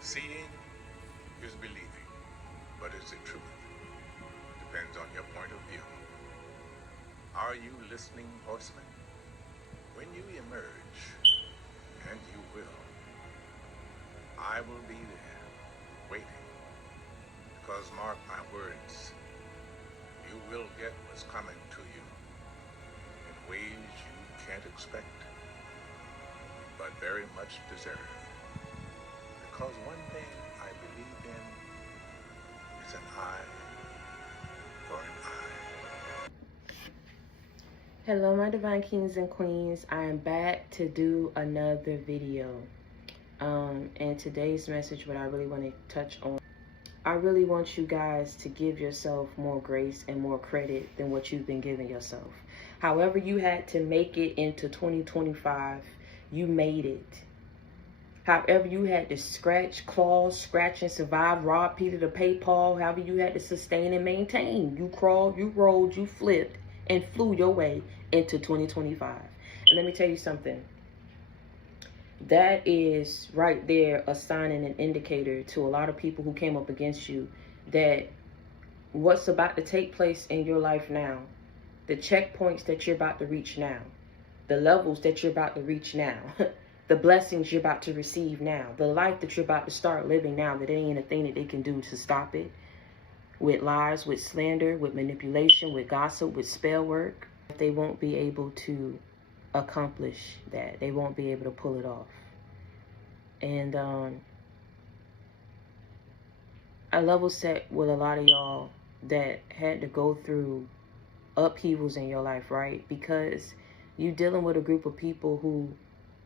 Seeing is believing, but is it truth? Depends on your point of view. Are you listening, horseman? When you emerge, and you will, I will be there, waiting. Because mark my words, you will get what's coming to you in ways you can't expect, but very much deserve. Because one thing I believe in is an eye for an eye. Hello, my divine kings and queens. I am back to do another video. And today's message, what I really want to touch on, I really want you guys to give yourself more grace and more credit than what you've been giving yourself. However you had to make it into 2025, you made it. However you had to scratch, claw, scratch and survive, rob Peter to pay Paul, however you had to sustain and maintain. You crawled, you rolled, you flipped, and flew your way into 2025. And let me tell you something. That is right there a sign and an indicator to a lot of people who came up against you that what's about to take place in your life now, the checkpoints that you're about to reach now, the levels that you're about to reach now, the blessings you're about to receive now, the life that you're about to start living now, that ain't a thing that they can do to stop it. With lies, with slander, with manipulation, with gossip, with spell work, they won't be able to accomplish that. They won't be able to pull it off. And I level set with a lot of y'all that had to go through upheavals in your life, right? Because you're dealing with a group of people who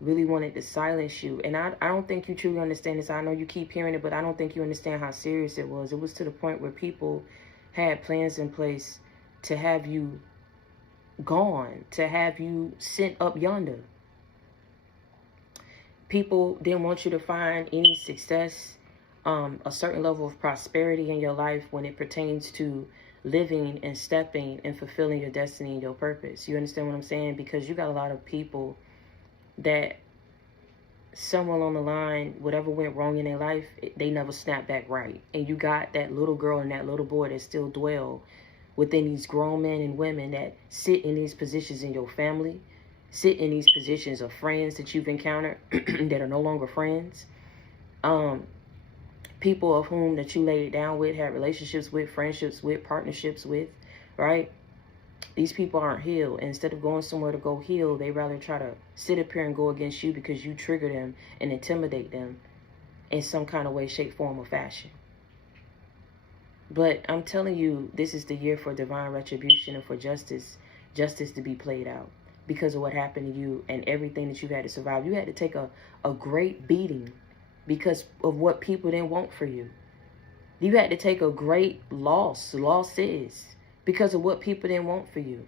really wanted to silence you. And I don't think you truly understand this. I know you keep hearing it, but I don't think you understand how serious it was. It was to the point where people had plans in place to have you gone, to have you sent up yonder. People didn't want you to find any success, a certain level of prosperity in your life when it pertains to living and stepping and fulfilling your destiny and your purpose. You understand what I'm saying? Because you got a lot of people that somewhere along the line, whatever went wrong in their life, they never snapped back right. And you got that little girl and that little boy that still dwell within these grown men and women that sit in these positions in your family, sit in these positions of friends that you've encountered that are no longer friends. People of whom that you laid it down with, had relationships with, friendships with, partnerships with, right? These people aren't healed. And instead of going somewhere to go heal, they rather try to sit up here and go against you because you trigger them and intimidate them in some kind of way, shape, form, or fashion. But I'm telling you, this is the year for divine retribution and for justice to be played out because of what happened to you and everything that you've had to survive. You had to take a great beating because of what people didn't want for you. You had to take a great losses, because of what people didn't want for you.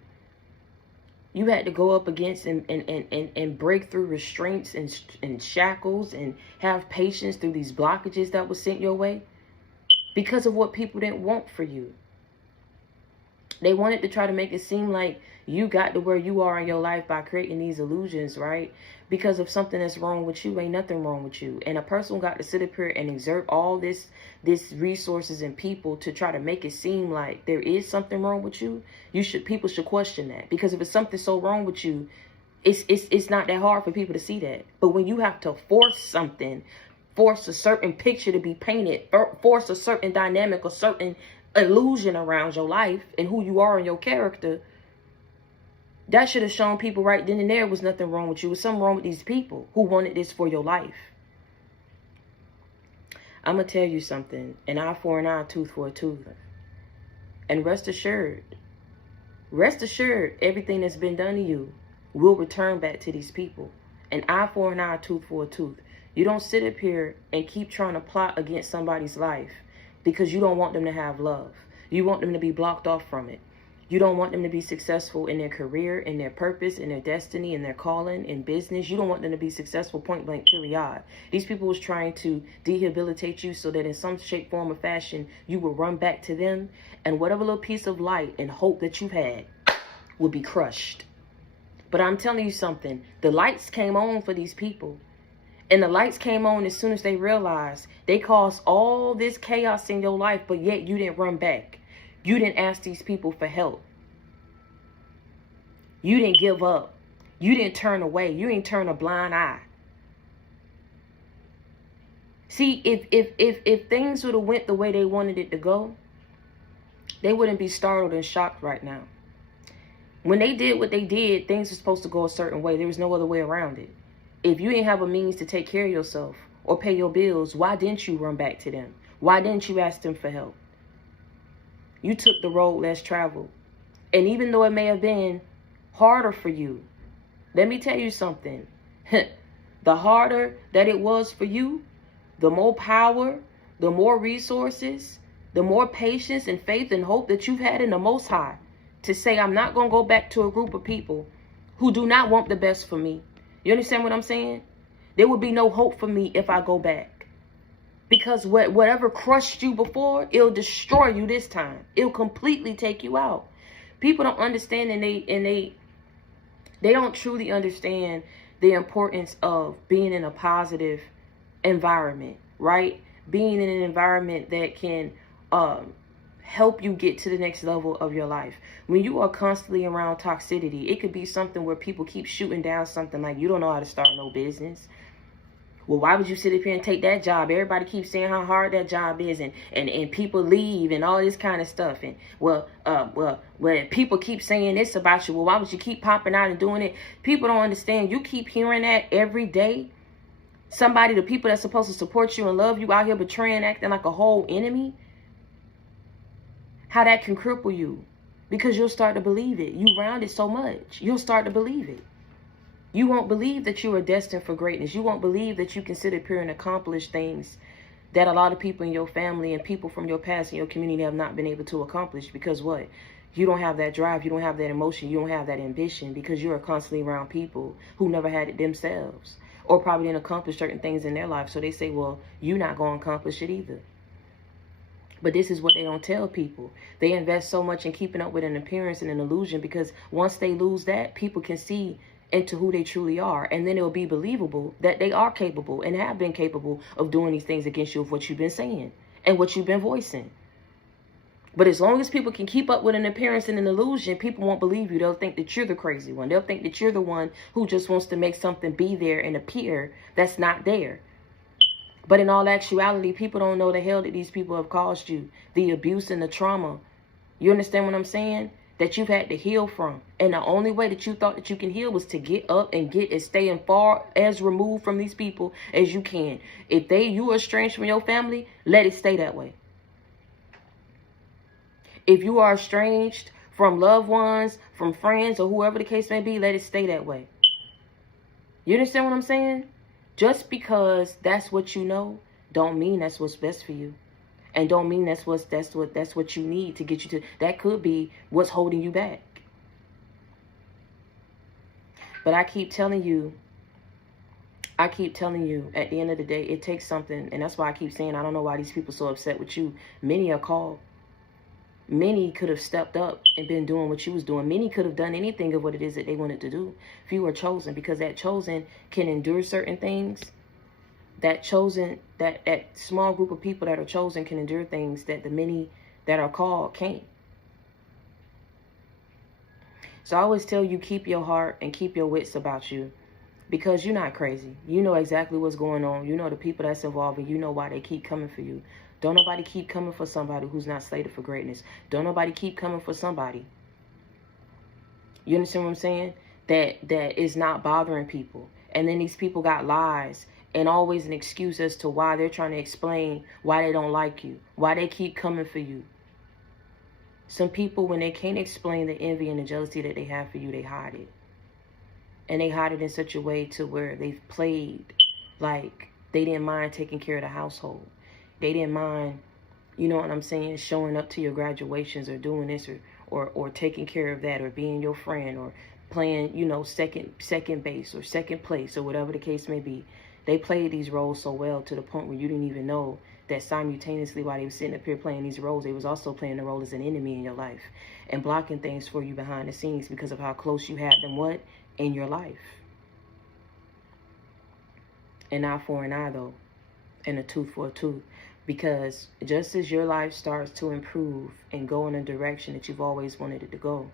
You had to go up against and break through restraints and shackles and have patience through these blockages that were sent your way because of what people didn't want for you. They wanted to try to make it seem like you got to where you are in your life by creating these illusions, right? Because of something that's wrong with you, ain't nothing wrong with you. And a person got to sit up here and exert all this resources and people to try to make it seem like there is something wrong with you. People should question that. Because if it's something so wrong with you, it's not that hard for people to see that. But when you have to force something, force a certain picture to be painted, force a certain dynamic, a certain illusion around your life and who you are and your character, that should have shown people right then and there was nothing wrong with you. It was something wrong with these people who wanted this for your life. I'm going to tell you something. An eye for an eye, tooth for a tooth. And rest assured, everything that's been done to you will return back to these people. An eye for an eye, tooth for a tooth. You don't sit up here and keep trying to plot against somebody's life because you don't want them to have love. You want them to be blocked off from it. You don't want them to be successful in their career, in their purpose, in their destiny, in their calling, in business. You don't want them to be successful, point blank, period. These people was trying to rehabilitate you so that in some shape, form, or fashion, you will run back to them. And whatever little piece of light and hope that you've had will be crushed. But I'm telling you something. The lights came on for these people. And the lights came on as soon as they realized they caused all this chaos in your life, but yet you didn't run back. You didn't ask these people for help. You didn't give up. You didn't turn away. You didn't turn a blind eye. See, if things would have went the way they wanted it to go, they wouldn't be startled and shocked right now. When they did what they did, things were supposed to go a certain way. There was no other way around it. If you didn't have a means to take care of yourself or pay your bills, why didn't you run back to them? Why didn't you ask them for help? You took the road less traveled. And even though it may have been harder for you, let me tell you something. The harder that it was for you, the more power, the more resources, the more patience and faith and hope that you've had in the Most High to say, I'm not going to go back to a group of people who do not want the best for me. You understand what I'm saying? There would be no hope for me if I go back. Because whatever crushed you before, it'll destroy you this time. It'll completely take you out. People don't understand, and they don't truly understand the importance of being in a positive environment, right? Being in an environment that can help you get to the next level of your life. When you are constantly around toxicity, it could be something where people keep shooting down something like, you don't know how to start no business. Well, why would you sit up here and take that job? Everybody keeps saying how hard that job is, and people leave and all this kind of stuff. And well, people keep saying this about you. Well, why would you keep popping out and doing it? People don't understand. You keep hearing that every day. The people that's supposed to support you and love you out here betraying, acting like a whole enemy. How that can cripple you, because you'll start to believe it. You round it so much, you'll start to believe it. You won't believe that you are destined for greatness. You won't believe that you can sit up here and accomplish things that a lot of people in your family and people from your past and your community have not been able to accomplish. Because what? You don't have that drive. You don't have that emotion. You don't have that ambition, because you are constantly around people who never had it themselves, or probably didn't accomplish certain things in their life. So they say, well, you're not going to accomplish it either. But this is what they don't tell people. They invest so much in keeping up with an appearance and an illusion, because once they lose that, people can see into who they truly are. And then it'll be believable that they are capable and have been capable of doing these things against you, of what you've been saying and what you've been voicing. But as long as people can keep up with an appearance and an illusion, people won't believe you. They'll think that you're the crazy one. They'll think that you're the one who just wants to make something be there and appear that's not there. But in all actuality, people don't know the hell that these people have caused you, the abuse and the trauma. You understand what I'm saying? That you've had to heal from. And the only way that you thought that you can heal was to get up and stay as far as removed from these people as you can. If you are estranged from your family, let it stay that way. If you are estranged from loved ones, from friends, or whoever the case may be, let it stay that way. You understand what I'm saying? Just because that's what you know, don't mean that's what's best for you. And don't mean that's what you need to get you to. That could be what's holding you back. But I keep telling you, at the end of the day, it takes something. And that's why I keep saying, I don't know why these people are so upset with you. Many are called. Many could have stepped up and been doing what you was doing. Many could have done anything of what it is that they wanted to do. Few are chosen, because that chosen can endure certain things. That small group of people that are chosen can endure things that the many that are called can't. So I always tell you, keep your heart and keep your wits about you, because you're not crazy. You know exactly what's going on. You know the people that's involved, and you know why they keep coming for you. Don't nobody keep coming for somebody who's not slated for greatness. Don't nobody keep coming for somebody. You understand what I'm saying? That is not bothering people. And then these people got lies and always an excuse as to why they're trying to explain why they don't like you, why they keep coming for you. Some people, when they can't explain the envy and the jealousy that they have for you, they hide it. And they hide it in such a way to where they've played like they didn't mind taking care of the household. They didn't mind, you know what I'm saying, showing up to your graduations, or doing this, or taking care of that, or being your friend, or playing, you know, second base or second place, or whatever the case may be. They played these roles so well to the point where you didn't even know that simultaneously while they were sitting up here playing these roles, they was also playing the role as an enemy in your life and blocking things for you behind the scenes because of how close you had them in your life. An eye for an eye, though, and a tooth for a tooth. Because just as your life starts to improve and go in a direction that you've always wanted it to go,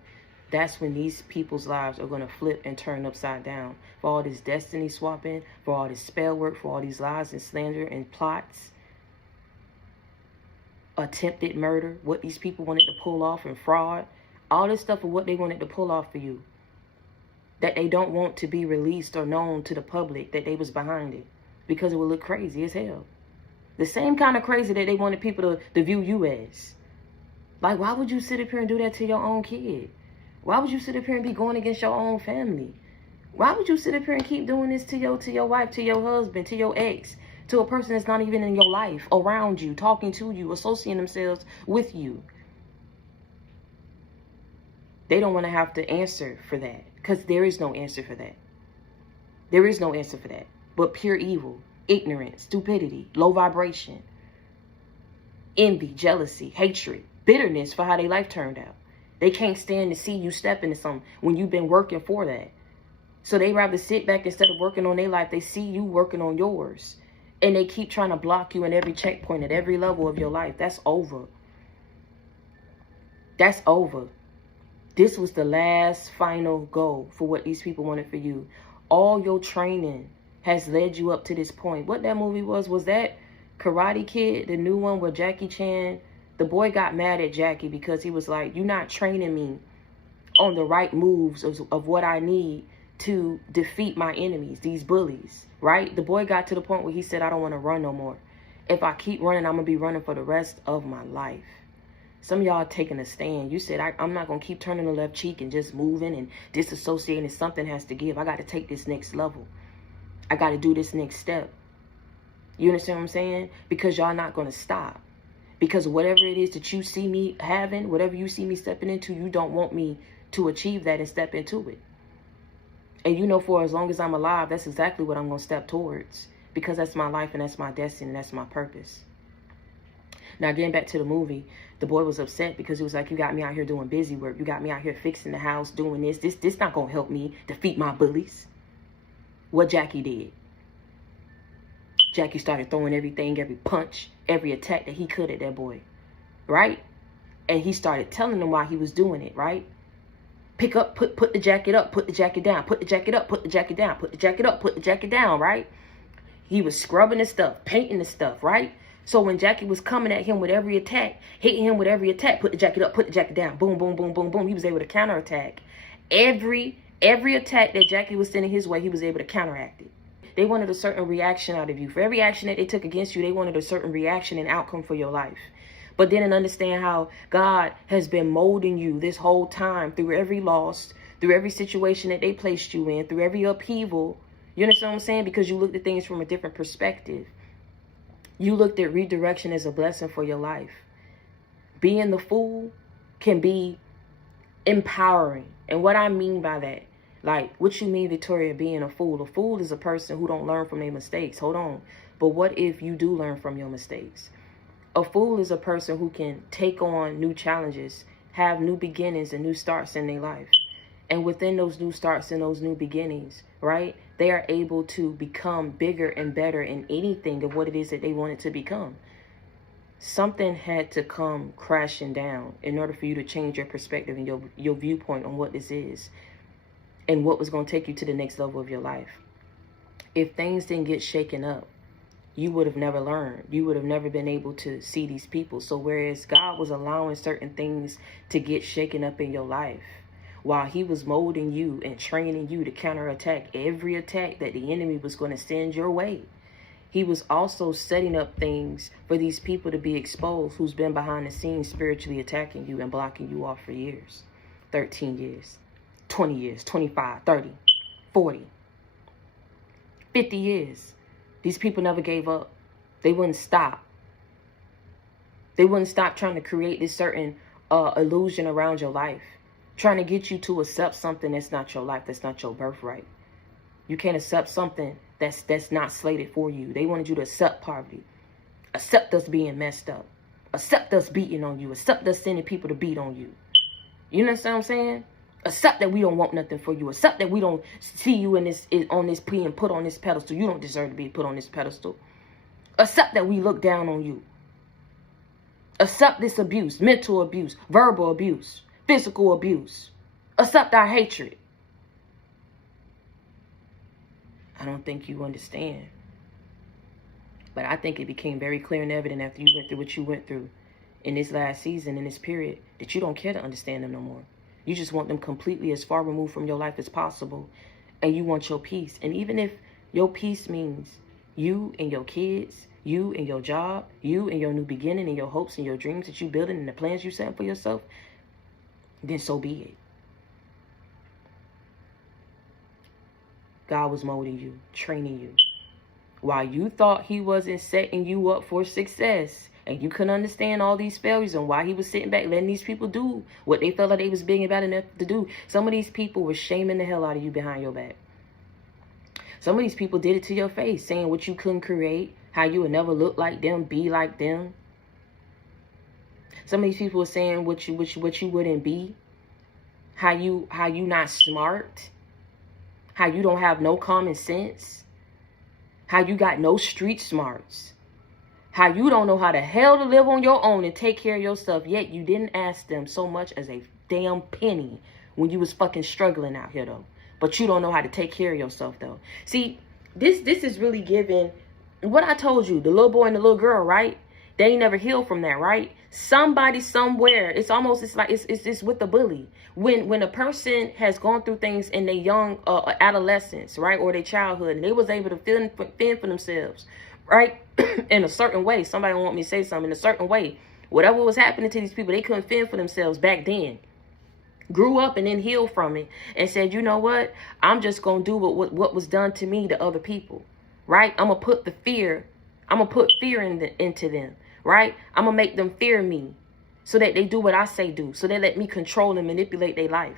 that's when these people's lives are going to flip and turn upside down. For all this destiny swapping, for all this spell work, for all these lies and slander and plots, attempted murder, what these people wanted to pull off, and fraud, all this stuff of what they wanted to pull off for you, that they don't want to be released or known to the public that they was behind it, because it would look crazy as hell. The same kind of crazy that they wanted people to view you as. Like, why would you sit up here and do that to your own kid? Why would you sit up here and be going against your own family? Why would you sit up here and keep doing this to your wife, to your husband, to your ex, to a person that's not even in your life, around you, talking to you, associating themselves with you? They don't want to have to answer for that, because there is no answer for that. There is no answer for that but pure evil, ignorance, stupidity, low vibration, envy, jealousy, hatred, bitterness for how their life turned out. They can't stand to see you step into something when you've been working for that. So they rather sit back instead of working on their life. They see you working on yours. And they keep trying to block you in every checkpoint at every level of your life. That's over. That's over. This was the last final goal for what these people wanted for you. All your training has led you up to this point. What that movie was that Karate Kid, the new one where Jackie Chan, the boy got mad at Jackie because he was like, you're not training me on the right moves of what I need to defeat my enemies, these bullies, right? The boy got to the point where he said, I don't want to run no more. If I keep running, I'm going to be running for the rest of my life. Some of y'all taking a stand. You said, I'm not going to keep turning the left cheek and just moving and disassociating. Something has to give. I got to take this next level. I got to do this next step. You understand what I'm saying? Because y'all not going to stop. Because whatever it is that you see me having, whatever you see me stepping into, you don't want me to achieve that and step into it. And you know, for as long as I'm alive, that's exactly what I'm going to step towards. Because that's my life and that's my destiny and that's my purpose. Now, getting back to the movie, the boy was upset because he was like, you got me out here doing busy work. You got me out here fixing the house, doing this. This not going to help me defeat my bullies. What Jackie did. Jackie started throwing everything, every punch, every attack that he could at that boy. Right? And he started telling him why he was doing it, right? Pick up, put the jacket up, put the jacket down, put the jacket up, put the jacket down, put the jacket up, put the jacket down, right? He was scrubbing the stuff, painting the stuff, right? So when Jackie was coming at him with every attack, hitting him with every attack, put the jacket up, put the jacket down, boom, boom, boom, boom, boom, he was able to counterattack. Every attack that Jackie was sending his way, he was able to counteract it. They wanted a certain reaction out of you. For every action that they took against you, they wanted a certain reaction and outcome for your life. But didn't understand how God has been molding you this whole time through every loss, through every situation that they placed you in, through every upheaval. You understand what I'm saying? Because you looked at things from a different perspective. You looked at redirection as a blessing for your life. Being the fool can be empowering. And what I mean by that, like, what you mean, Victoria, being a fool? A fool is a person who don't learn from their mistakes. Hold on. But what if you do learn from your mistakes? A fool is a person who can take on new challenges, have new beginnings and new starts in their life. And within those new starts and those new beginnings, right, they are able to become bigger and better in anything of what it is that they wanted to become. Something had to come crashing down in order for you to change your perspective and your viewpoint on what this is and what was going to take you to the next level of your life. If things didn't get shaken up, you would have never learned. You would have never been able to see these people. So whereas God was allowing certain things to get shaken up in your life, while he was molding you and training you to counterattack every attack that the enemy was going to send your way, he was also setting up things for these people to be exposed who's been behind the scenes spiritually attacking you and blocking you off for years. 13 years, 20 years, 25, 30, 40, 50 years. These people never gave up. They wouldn't stop. They wouldn't stop trying to create this certain illusion around your life, trying to get you to accept something that's not your life, that's not your birthright. You can't accept something that's not slated for you. They wanted you to accept poverty, accept us being messed up, accept us beating on you, accept us sending people to beat on you. You understand what I'm saying? Accept that we don't want nothing for you. Accept that we don't see you on this being put on this pedestal. You don't deserve to be put on this pedestal. Accept that we look down on you. Accept this abuse, mental abuse, verbal abuse, physical abuse. Accept our hatred. I don't think you understand. But I think it became very clear and evident after you went through what you went through in this last season, in this period, that you don't care to understand them no more. You just want them completely as far removed from your life as possible. And you want your peace. And even if your peace means you and your kids, you and your job, you and your new beginning and your hopes and your dreams that you building and the plans you set for yourself, then so be it. God was molding you, training you. While you thought he wasn't setting you up for success, and you couldn't understand all these failures and why he was sitting back letting these people do what they felt like they was big and bad enough to do. Some of these people were shaming the hell out of you behind your back. Some of these people did it to your face, saying what you couldn't create, how you would never look like them, be like them. Some of these people were saying what you wouldn't be, how you not smart, how you don't have no common sense, how you got no street smarts. How you don't know how the hell to live on your own and take care of yourself, yet you didn't ask them so much as a damn penny when you was fucking struggling out here, though. But you don't know how to take care of yourself, though. See, this is really giving what I told you, the little boy and the little girl, right? They ain't never healed from that, right? Somebody somewhere, it's like it's with the bully. When a person has gone through things in their young adolescence, right, or their childhood, and they was able to fend for themselves, right, in a certain way. Somebody want me to say something in a certain way. Whatever was happening to these people, they couldn't fend for themselves back then. Grew up and then healed from it and said, you know what? I'm just going to do what was done to me to other people, right? I'm going to put fear into them, right? I'm going to make them fear me so that they do what I say do, so they let me control and manipulate their life.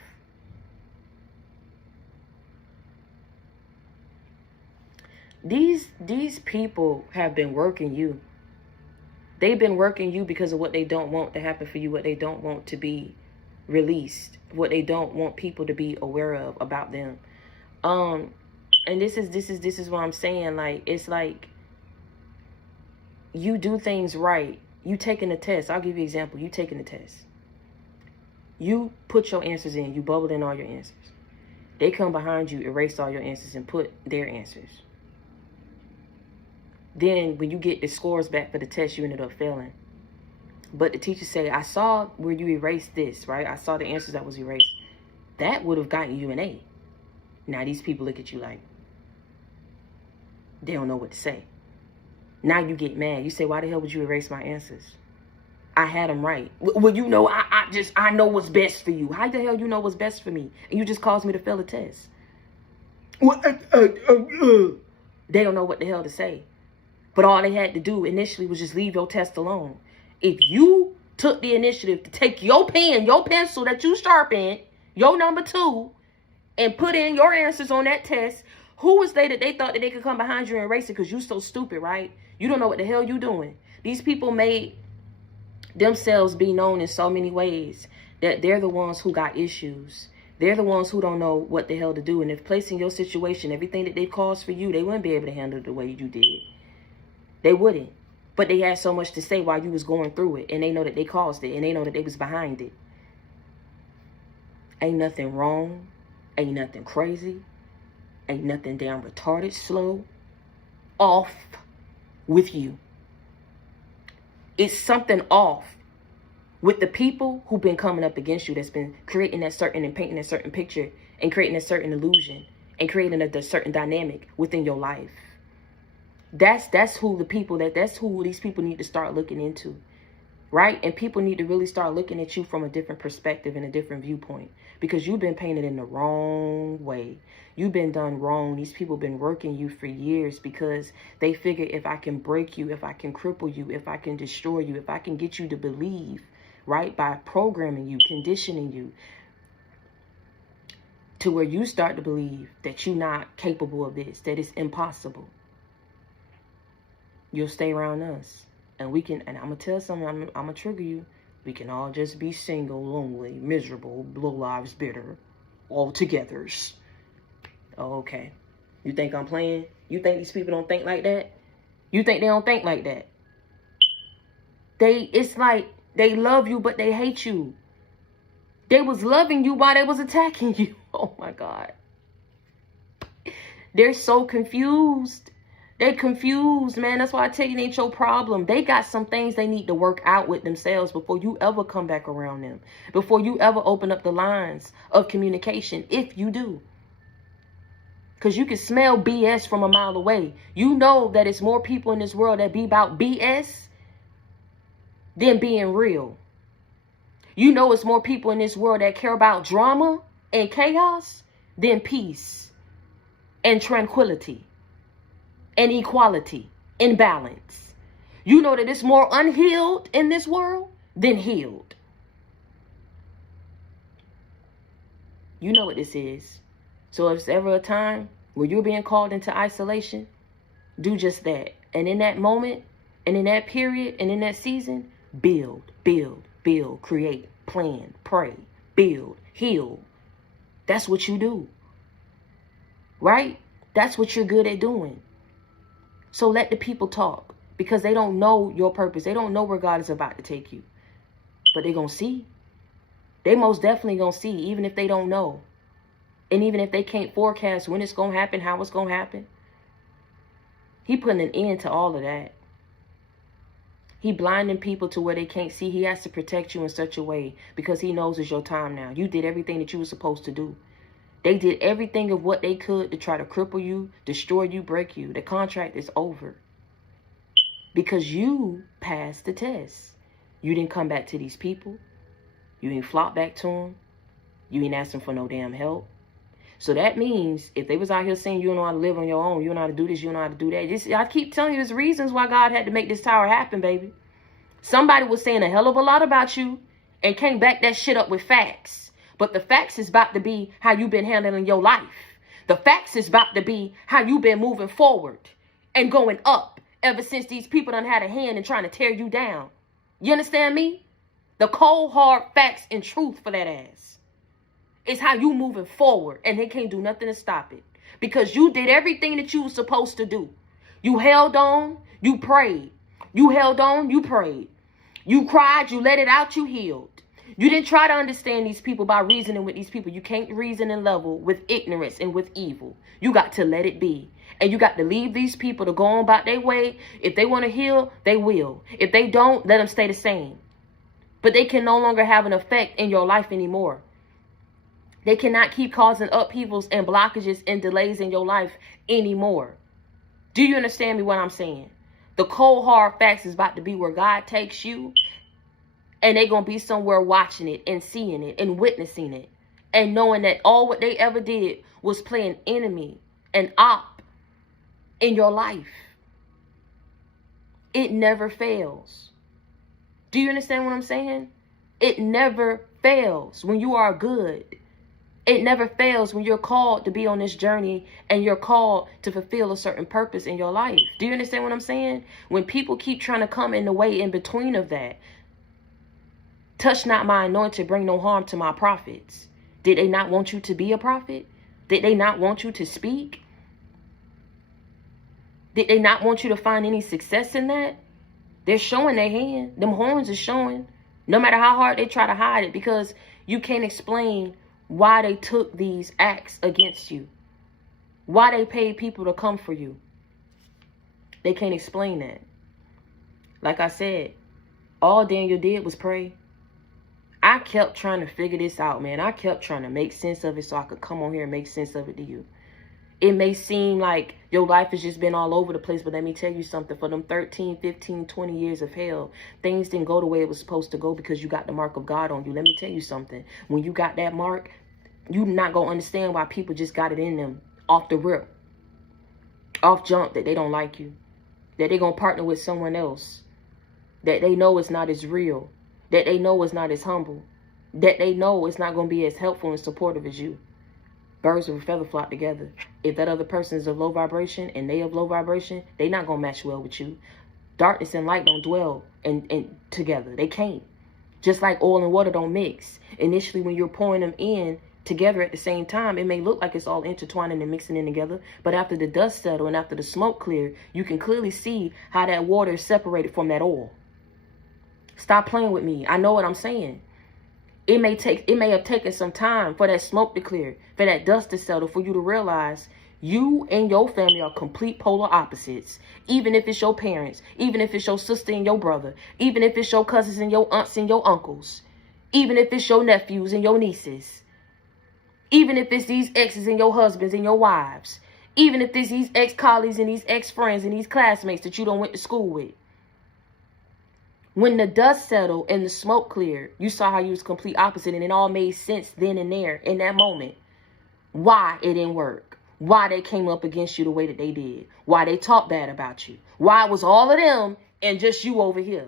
These people have been working you. They've been working you because of what they don't want to happen for you, what they don't want to be released, what they don't want people to be aware of about them. And this is what I'm saying. Like, it's like you do things right. You taking a test. I'll give you an example. You taking a test. You put your answers in. You bubbled in all your answers. They come behind you, erase all your answers, and put their answers. Then when you get the scores back for the test, you ended up failing. But the teacher said, I saw where you erased this, right? I saw the answers that was erased. That would have gotten you an A. Now these people look at you like, they don't know what to say. Now you get mad. You say, why the hell would you erase my answers? I had them right. Well, you know, I know what's best for you. How the hell you know what's best for me? And you just caused me to fail a test. Well, they don't know what the hell to say. But all they had to do initially was just leave your test alone. If you took the initiative to take your pen, your pencil that you sharpened, your number 2, and put in your answers on that test, who was they that they thought that they could come behind you and erase it because you so stupid, right? You don't know what the hell you doing. These people made themselves be known in so many ways that they're the ones who got issues. They're the ones who don't know what the hell to do. And if placed in your situation, everything that they've caused for you, they wouldn't be able to handle it the way you did. They wouldn't. But they had so much to say while you was going through it. And they know that they caused it. And they know that they was behind it. Ain't nothing wrong. Ain't nothing crazy. Ain't nothing damn retarded, slow, off with you. It's something off with the people who've been coming up against you, that's been creating that certain and painting that certain picture and creating a certain illusion and creating a certain dynamic within your life. That's who the people that's who these people need to start looking into, right? And people need to really start looking at you from a different perspective and a different viewpoint, because you've been painted in the wrong way. You've been done wrong. These people been working you for years because they figure, if I can break you, if I can cripple you, if I can destroy you, if I can get you to believe, right, by programming you, conditioning you to where you start to believe that you're not capable of this, that it's impossible, you'll stay around us. And we can, and I'm going to tell something, I'm going to trigger you. We can all just be single, lonely, miserable, low lives, bitter. altogether. Oh, okay. You think I'm playing? You think these people don't think like that? You think they don't think like that? It's like they love you, but they hate you. They was loving you while they was attacking you. Oh my God. They're so confused. They're confused, man. That's why I tell you, it ain't your problem. They got some things they need to work out with themselves before you ever come back around them. Before you ever open up the lines of communication, if you do. Because you can smell BS from a mile away. You know that it's more people in this world that be about BS than being real. You know it's more people in this world that care about drama and chaos than peace and tranquility and equality and balance. You know that it's more unhealed in this world than healed. You know what this is. So if there's ever a time where you're being called into isolation, do just that. And in that moment, and in that period, and in that season, build, create, plan, pray, build, heal. That's what you do. Right? That's what you're good at doing. So let the people talk, because they don't know your purpose. They don't know where God is about to take you. But they're going to see. They most definitely going to see, even if they don't know. And even if they can't forecast when it's going to happen, how it's going to happen. He putting an end to all of that. He blinding people to where they can't see. He has to protect you in such a way because he knows it's your time now. You did everything that you were supposed to do. They did everything of what they could to try to cripple you, destroy you, break you. The contract is over. Because you passed the test. You didn't come back to these people. You didn't flop back to them. You didn't ask them for no damn help. So that means if they was out here saying you don't know how to live on your own, you don't know how to do this, you don't know how to do that. I keep telling you there's reasons why God had to make this tower happen, baby. Somebody was saying a hell of a lot about you and can't back that shit up with facts. But the facts is about to be how you've been handling your life. The facts is about to be how you've been moving forward and going up ever since these people done had a hand in trying to tear you down. You understand me? The cold, hard facts and truth for that ass. It's how you moving forward, and they can't do nothing to stop it. Because you did everything that you were supposed to do. You held on, you prayed. You held on, you prayed. You cried, you let it out, you healed. You didn't try to understand these people by reasoning with these people. You can't reason and level with ignorance and with evil. You got to let it be. And you got to leave these people to go on about their way. If they want to heal, they will. If they don't, let them stay the same. But they can no longer have an effect in your life anymore. They cannot keep causing upheavals and blockages and delays in your life anymore. Do you understand me what I'm saying? The cold, hard facts is about to be where God takes you. And they're going to be somewhere watching it and seeing it and witnessing it. And knowing that all what they ever did was play an enemy, an op in your life. It never fails. Do you understand what I'm saying? It never fails when you are good. It never fails when you're called to be on this journey and you're called to fulfill a certain purpose in your life. Do you understand what I'm saying? When people keep trying to come in the way in between of that, touch not my anointed, bring no harm to my prophets. Did they not want you to be a prophet? Did they not want you to speak? Did they not want you to find any success in that? They're showing their hand. Them horns are showing. No matter how hard they try to hide it, because you can't explain why they took these acts against you. Why they paid people to come for you. They can't explain that. Like I said, all Daniel did was pray. I kept trying to figure this out, man. I kept trying to make sense of it so I could come on here and make sense of it to you. It may seem like your life has just been all over the place, but let me tell you something. For them 13, 15, 20 years of hell, things didn't go the way it was supposed to go because you got the mark of God on you. Let me tell you something. When you got that mark, you're not going to understand why people just got it in them off the rip. Off jump that they don't like you. That they're going to partner with someone else. That they know it's not as real. That they know it's not as humble. That they know it's not going to be as helpful and supportive as you. Birds of a feather flock together. If that other person is of low vibration and they of low vibration, they're not going to match well with you. Darkness and light don't dwell and together. They can't. Just like oil and water don't mix. Initially, when you're pouring them in, together at the same time. It may look like it's all intertwining and mixing in together, but after the dust settles and after the smoke clear, you can clearly see how that water is separated from that oil. Stop playing with me. I know what I'm saying. It may have taken some time for that smoke to clear, for that dust to settle, for you to realize you and your family are complete polar opposites. Even if it's your parents, even if it's your sister and your brother, even if it's your cousins and your aunts and your uncles, even if it's your nephews and your nieces, even if it's these exes and your husbands and your wives, even if it's these ex-colleagues and these ex-friends and these classmates that you don't went to school with. When the dust settled and the smoke cleared, you saw how you was complete opposite, and it all made sense then and there in that moment. Why it didn't work. Why they came up against you the way that they did. Why they talked bad about you. Why it was all of them and just you over here.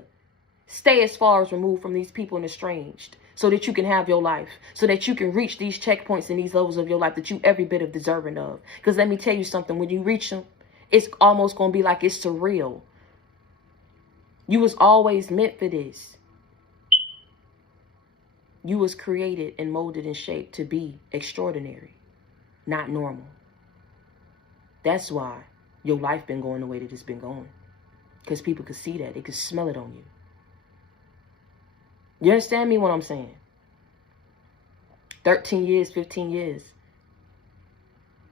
Stay as far as removed from these people and estranged so that you can have your life, so that you can reach these checkpoints and these levels of your life that you every bit of deserving of. Because let me tell you something, when you reach them, it's almost going to be like it's surreal. You was always meant for this. You was created and molded and shaped to be extraordinary, not normal. That's why your life been going the way that it's been going. Because people could see that. They could smell it on you. You understand me what I'm saying? 13 years, 15 years.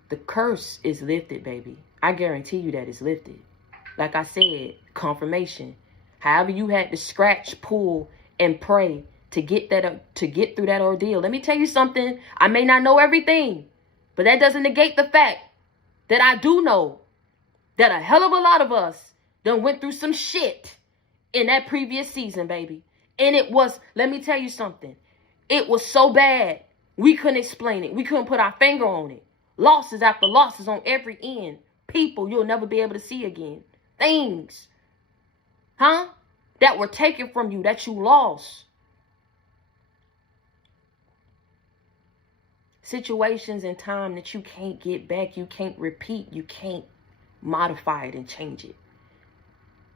The curse is lifted, baby. I guarantee you that it's lifted. Like I said, confirmation. However you had to scratch, pull, and pray to get through that ordeal. Let me tell you something. I may not know everything, but that doesn't negate the fact that I do know that a hell of a lot of us done went through some shit in that previous season, baby. And it was, let me tell you something. It was so bad, we couldn't explain it. We couldn't put our finger on it. Losses after losses on every end. People you'll never be able to see again. Things. That were taken from you, that you lost. Situations and time that you can't get back, you can't repeat, you can't modify it and change it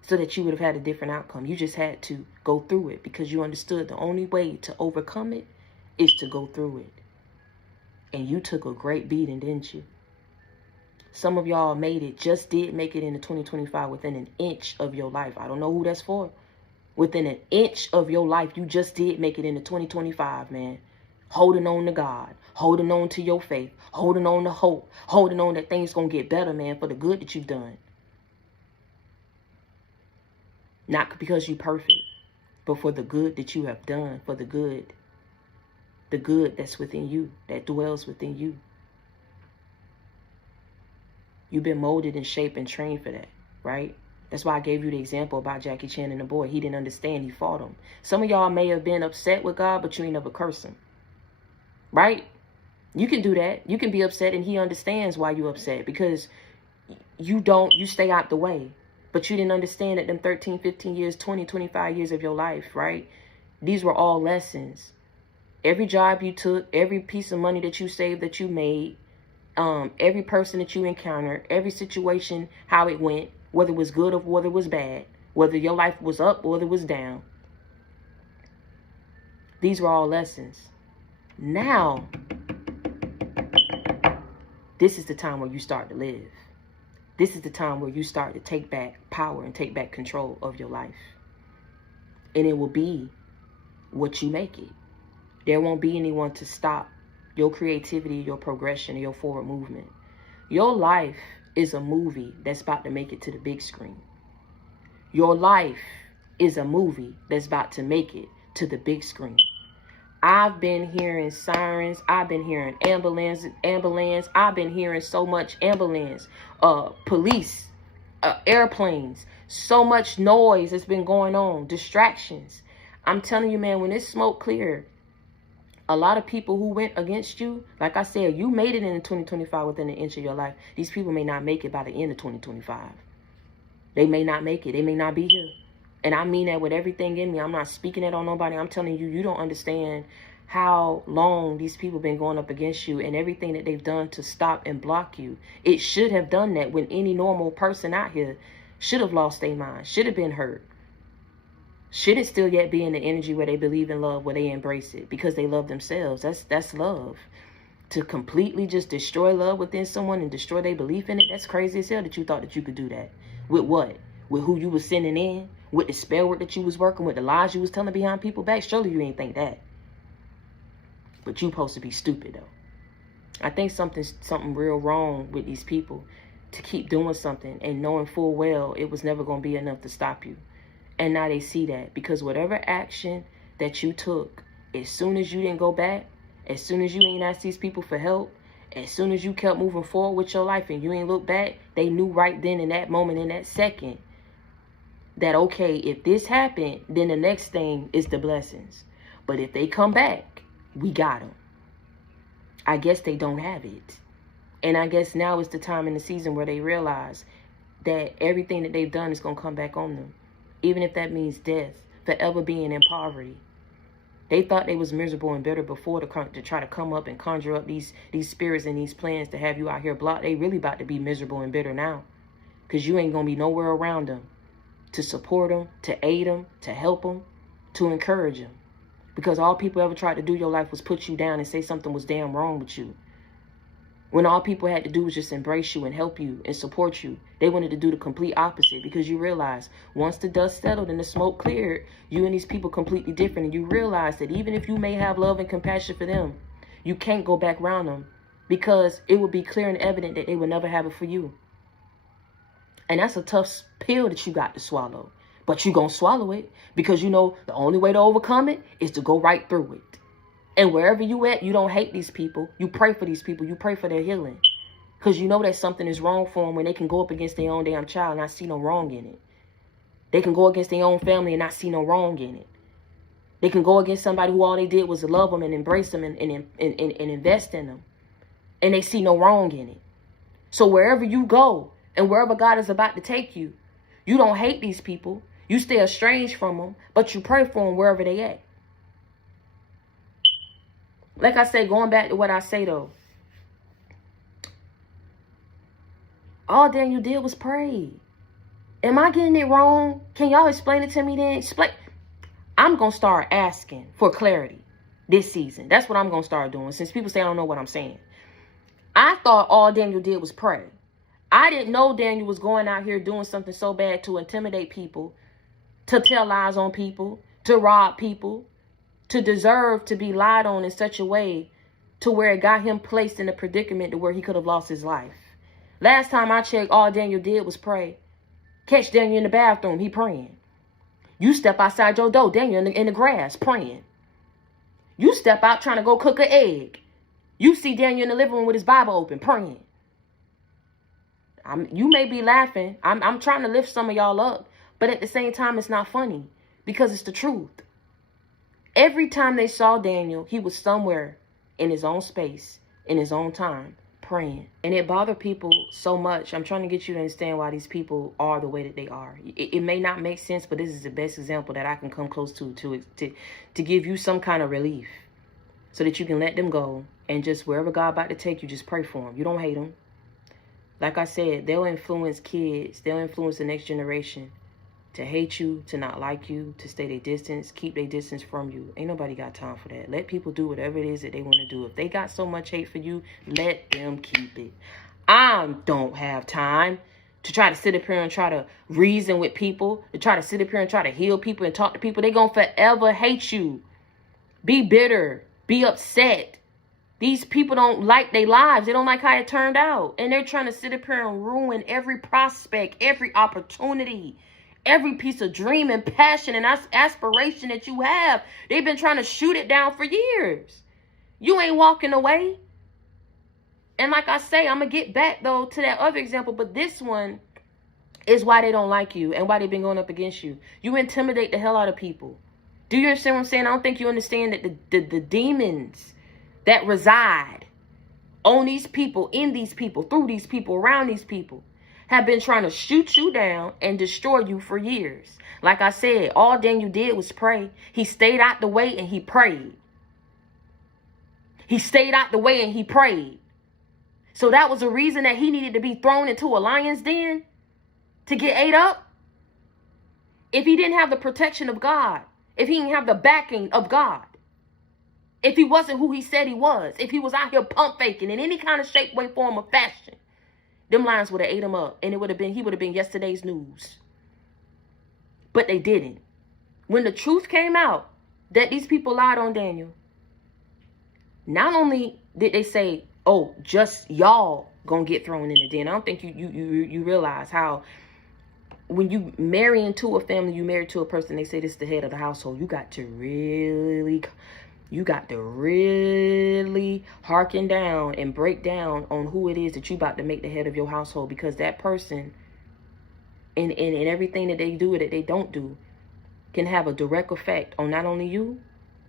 so that you would have had a different outcome. You just had to go through it because you understood the only way to overcome it is to go through it. And you took a great beating, didn't you? Some of y'all made it, just did make it into 2025 within an inch of your life. I don't know who that's for. Within an inch of your life, you just did make it into 2025, man. Holding on to God, holding on to your faith, holding on to hope, holding on that things going to get better, man, for the good that you've done. Not because you're perfect, but for the good that you have done, for the good that's within you, that dwells within you. You've been molded and shaped and trained for that, right? That's why I gave you the example about Jackie Chan and the boy. He didn't understand. He fought him. Some of y'all may have been upset with God, but you ain't never cursed him, right? You can do that. You can be upset and he understands why you're upset because you stay out the way. But you didn't understand that them 13, 15 years, 20, 25 years of your life, right? These were all lessons. Every job you took, every piece of money that you saved, that you made, every person that you encountered, every situation, how it went, whether it was good or whether it was bad, whether your life was up or whether it was down. These were all lessons. Now, this is the time where you start to live. This is the time where you start to take back power and take back control of your life. And it will be what you make it. There won't be anyone to stop your creativity, your progression, your forward movement. Your life is a movie that's about to make it to the big screen. Your life is a movie that's about to make it to the big screen. I've been hearing sirens. I've been hearing ambulance. I've been hearing so much ambulance, police, airplanes, so much noise that's been going on, distractions. I'm telling you, man, when this smoke cleared, a lot of people who went against you, like I said, you made it in 2025 within an inch of your life. These people may not make it by the end of 2025. They may not make it. They may not be here. And I mean that with everything in me. I'm not speaking it on nobody. I'm telling you, you don't understand how long these people been going up against you and everything that they've done to stop and block you. It should have done that when any normal person out here should have lost their mind, should have been hurt. Should it still yet be in the energy where they believe in love, where they embrace it because they love themselves? That's love. to completely just destroy love within someone and destroy their belief in it, that's crazy as hell that you thought that you could do that. With what? With who you was sending in? With the spell work that you was working with, the lies you was telling behind people's back? Surely you ain't think that. But you supposed to be stupid, though. I think something real wrong with these people to keep doing something and knowing full well it was never going to be enough to stop you. And now they see that, because whatever action that you took, as soon as you didn't go back, as soon as you ain't asked these people for help, as soon as you kept moving forward with your life and you ain't looked back, they knew right then in that moment, in that second, that, okay, if this happened, then the next thing is the blessings. But if they come back, we got them. I guess they don't have it. And I guess now is the time in the season where they realize that everything that they've done is going to come back on them. Even if that means death, forever being in poverty. They thought they was miserable and bitter before to try to come up and conjure up these spirits and these plans to have you out here blocked. They really about to be miserable and bitter now. Because you ain't going to be nowhere around them to support them, to aid them, to help them, to encourage them. Because all people ever tried to do in your life was put you down and say something was damn wrong with you. When all people had to do was just embrace you and help you and support you. They wanted to do the complete opposite, because you realize once the dust settled and the smoke cleared, you and these people completely different. And you realize that even if you may have love and compassion for them, you can't go back around them, because it would be clear and evident that they would never have it for you. And that's a tough pill that you got to swallow. But you're going to swallow it, because you know the only way to overcome it is to go right through it. And wherever you at, you don't hate these people. You pray for these people. You pray for their healing. Because you know that something is wrong for them when they can go up against their own damn child and not see no wrong in it. They can go against their own family and not see no wrong in it. They can go against somebody who all they did was love them and embrace them and invest in them. And they see no wrong in it. So wherever you go and wherever God is about to take you, you don't hate these people. You stay estranged from them, but you pray for them wherever they at. Like I said, going back to what I say, though, all Daniel did was pray. Am I getting it wrong? Can y'all explain it to me then? I'm going to start asking for clarity this season. That's what I'm going to start doing, since people say I don't know what I'm saying. I thought all Daniel did was pray. I didn't know Daniel was going out here doing something so bad to intimidate people, to tell lies on people, to rob people, to deserve to be lied on in such a way to where it got him placed in a predicament to where he could have lost his life. Last time I checked, all Daniel did was pray. Catch Daniel in the bathroom, he praying. You step outside your door, Daniel in the grass, praying. You step out trying to go cook an egg. You see Daniel in the living room with his Bible open, praying. You may be laughing. I'm trying to lift some of y'all up. But at the same time, it's not funny, because it's the truth. Every time they saw Daniel, he was somewhere in his own space, in his own time, praying. And it bothered people so much. I'm trying to get you to understand why these people are the way that they are. It may not make sense, but this is the best example that I can come close to give you some kind of relief, so that you can let them go and just wherever God about to take you, just pray for them. You don't hate them. Like I said, they'll influence kids. They'll influence the next generation to hate you, to not like you, to stay their distance, keep their distance from you. Ain't nobody got time for that. Let people do whatever it is that they want to do. If they got so much hate for you, let them keep it. I don't have time to try to sit up here and try to reason with people, to try to sit up here and try to heal people and talk to people. They're going to forever hate you. Be bitter. Be upset. These people don't like their lives. They don't like how it turned out. And they're trying to sit up here and ruin every prospect, every opportunity, every piece of dream and passion and aspiration that you have. They've been trying to shoot it down for years. You ain't walking away. And like I say, I'm going to get back, though, to that other example. But this one is why they don't like you and why they've been going up against you. You intimidate the hell out of people. Do you understand what I'm saying? I don't think you understand that the demons that reside on these people, in these people, through these people, around these people, have been trying to shoot you down and destroy you for years. Like I said, all Daniel did was pray. He stayed out the way and he prayed. He stayed out the way and he prayed. So that was a reason that he needed to be thrown into a lion's den to get ate up. If he didn't have the protection of God, if he didn't have the backing of God, If he wasn't who he said he was, if he was out here pump faking in any kind of shape, way, form, or fashion, them lions would have ate him up, and he would have been yesterday's news. But they didn't. When the truth came out that these people lied on Daniel, not only did they say, "Oh, just y'all gonna get thrown in the den," I don't think you realize how when you marry into a family, you marry to a person, they say this is the head of the household. You got to really hearken down and break down on who it is that you about to make the head of your household, because that person and everything that they do or that they don't do can have a direct effect on not only you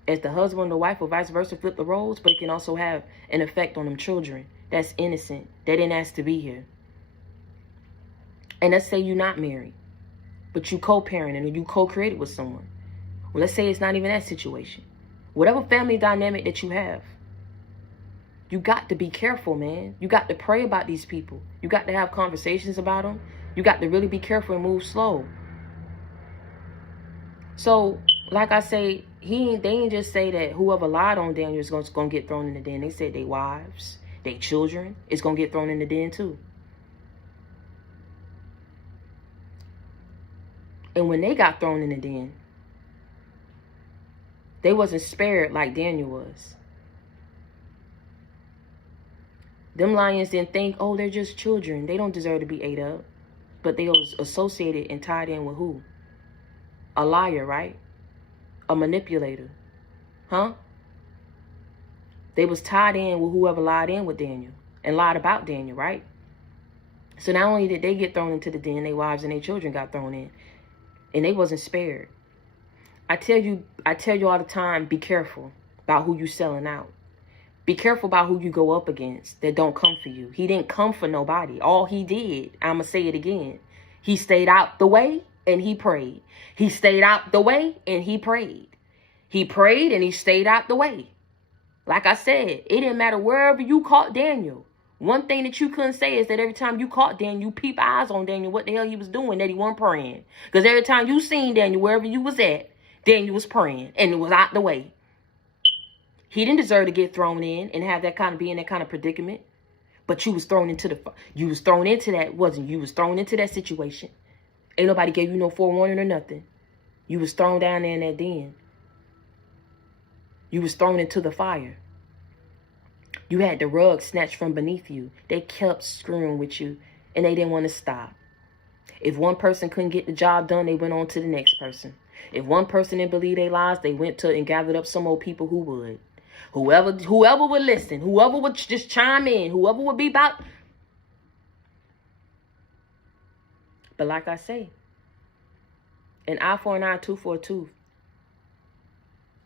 as the husband or the wife, or vice versa, flip the roles, but it can also have an effect on them children that's innocent. They didn't ask to be here. And let's say you're not married, but you co-parenting or you co-created with someone. Well, let's say it's not even that situation. Whatever family dynamic that you have, you got to be careful, man. You got to pray about these people. You got to have conversations about them. You got to really be careful and move slow. So, like I say, they didn't just say that whoever lied on Daniel is going to get thrown in the den. They said their wives, their children is going to get thrown in the den too. And when they got thrown in the den, they wasn't spared like Daniel was. Them lions didn't think, oh, they're just children. They don't deserve to be ate up. But they was associated and tied in with who? A liar, right? A manipulator. Huh? They was tied in with whoever lied in with Daniel and lied about Daniel, right? So not only did they get thrown into the den, their wives and their children got thrown in. And they wasn't spared. I tell you all the time, be careful about who you selling out. Be careful about who you go up against that don't come for you. He didn't come for nobody. All he did, I'm going to say it again, he stayed out the way and he prayed. He stayed out the way and he prayed. He prayed and he stayed out the way. Like I said, it didn't matter wherever you caught Daniel. One thing that you couldn't say is that every time you caught Daniel, you peep eyes on Daniel, what the hell he was doing, that he wasn't praying. Because every time you seen Daniel, wherever you was at, Daniel was praying and it was out the way. He didn't deserve to get thrown in and have that kind of, be in that kind of predicament. But you was thrown into that, you was thrown into that situation. Ain't nobody gave you no forewarning or nothing. You was thrown down there in that den. You was thrown into the fire. You had the rug snatched from beneath you. They kept screwing with you and they didn't want to stop. If one person couldn't get the job done, they went on to the next person. If one person didn't believe their lies, they went to and gathered up some old people who would. Whoever would listen, whoever would just chime in, whoever would be about. But like I say, an eye for an eye, tooth for a tooth.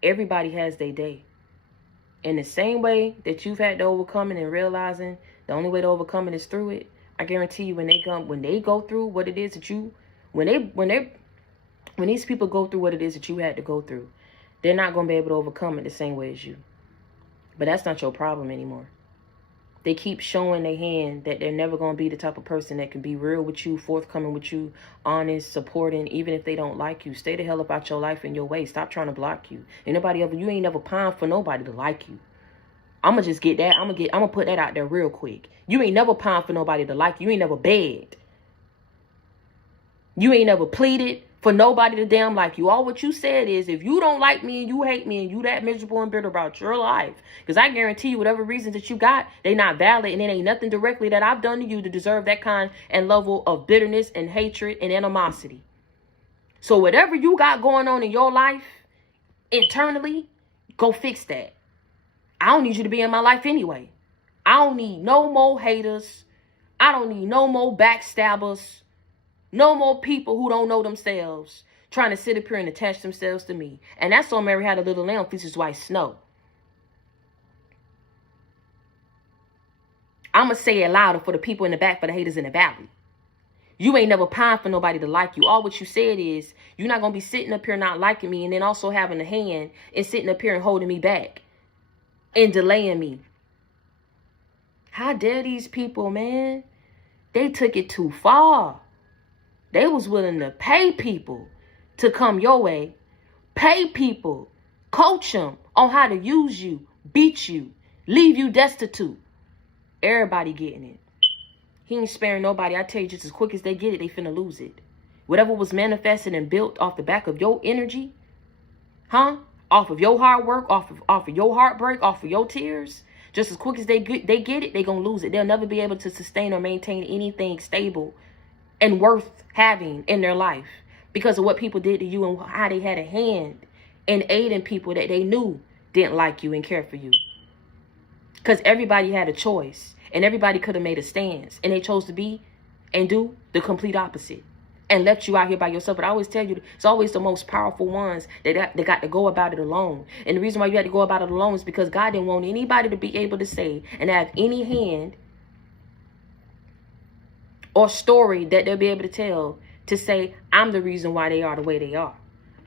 Everybody has their day. In the same way that you've had to overcome it and realizing the only way to overcome it is through it, I guarantee you when they go through what it is that you, when these people go through what it is that you had to go through, they're not going to be able to overcome it the same way as you. But that's not your problem anymore. They keep showing their hand that they're never going to be the type of person that can be real with you, forthcoming with you, honest, supporting, even if they don't like you. Stay the hell about your life and your way. Stop trying to block you. Ain't nobody ever, you ain't never pined for nobody to like you. I'm going to just get that. I'm going to put that out there real quick. You ain't never pined for nobody to like you. You ain't never begged. You ain't never pleaded for nobody to damn like you. All what you said is, if you don't like me and you hate me and you that miserable and bitter about your life, because I guarantee you whatever reasons that you got, they not valid, and it ain't nothing directly that I've done to you to deserve that kind and level of bitterness and hatred and animosity. So whatever you got going on in your life internally, go fix that. I don't need you to be in my life anyway. I don't need no more haters. I don't need no more backstabbers. No more people who don't know themselves trying to sit up here and attach themselves to me. And that's why Mary had a little lamb features white snow. I'm going to say it louder for the people in the back, for the haters in the valley. You ain't never pined for nobody to like you. All what you said is, you're not going to be sitting up here not liking me and then also having a hand and sitting up here and holding me back and delaying me. How dare these people, man? They took it too far. They was willing to pay people to come your way. Pay people Coach him on how to use you, beat you, leave you destitute. Everybody getting it. He ain't sparing nobody. I tell you, just as quick as they get it, they finna lose it. Whatever was manifested and built off the back of your energy, off of your hard work, off of your heartbreak, off of your tears, just as quick as they get it, they gonna lose it. They'll never be able to sustain or maintain anything stable and worth having in their life because of what people did to you and how they had a hand in aiding people that they knew didn't like you and care for you. Because everybody had a choice and everybody could have made a stance, and they chose to be and do the complete opposite and left you out here by yourself. But I always tell you, it's always the most powerful ones that got to go about it alone. And the reason why you had to go about it alone is because God didn't want anybody to be able to say and have any hand or story that they'll be able to tell to say, I'm the reason why they are the way they are.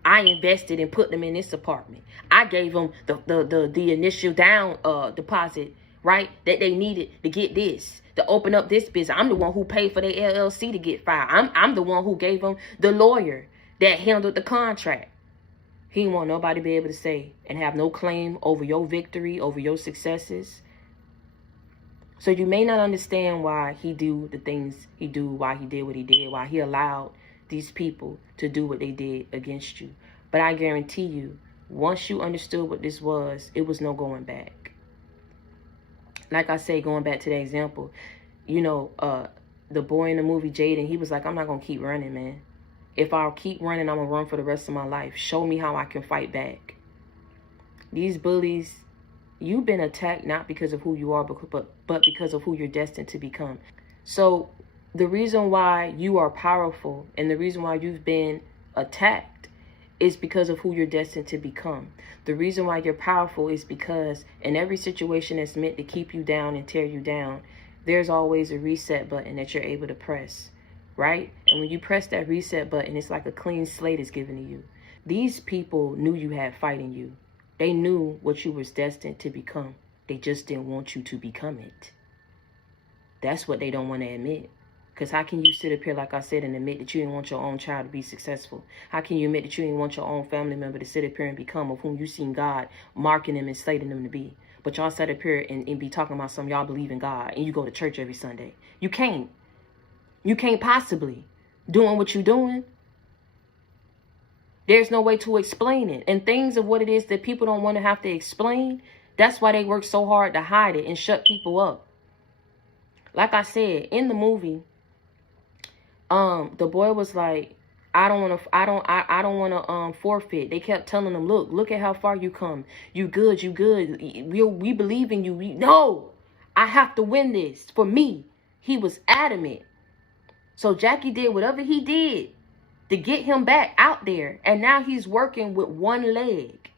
I invested and put them in this apartment. I gave them the initial down deposit, right, that they needed to get this, to open up this business. I'm the one who paid for their LLC to get filed. I'm the one who gave them the lawyer that handled the contract. He didn't want nobody to be able to say and have no claim over your victory, over your successes. So you may not understand why he do the things he do, why he did what he did, why he allowed these people to do what they did against you. But I guarantee you, once you understood what this was, it was no going back. Like I say, going back to the example, you know, the boy in the movie Jaden, he was like, I'm not going to keep running, man. If I keep running, I'm going to run for the rest of my life. Show me how I can fight back. These bullies, you've been attacked not because of who you are, but because of who you're destined to become. So the reason why you are powerful and the reason why you've been attacked is because of who you're destined to become. The reason why you're powerful is because in every situation that's meant to keep you down and tear you down, there's always a reset button that you're able to press, right? And when you press that reset button, it's like a clean slate is given to you. These people knew you had fight in you. They knew what you was destined to become. They just didn't want you to become it. That's what they don't want to admit. Because how can you sit up here, like I said, and admit that you didn't want your own child to be successful? How can you admit that you didn't want your own family member to sit up here and become of whom you seen God marking them and slating them to be? But y'all sit up here and be talking about some y'all believe in God and you go to church every Sunday. You can't. You can't possibly. Doing what you're doing. There's no way to explain it. And things of what it is that people don't want to have to explain, that's why they work so hard to hide it and shut people up. Like I said, in the movie, the boy was like, I don't want to forfeit. They kept telling him, look at how far you come. You good. We believe in you. No, I have to win this for me. He was adamant. So Jackie did whatever he did to get him back out there. And now he's working with one leg.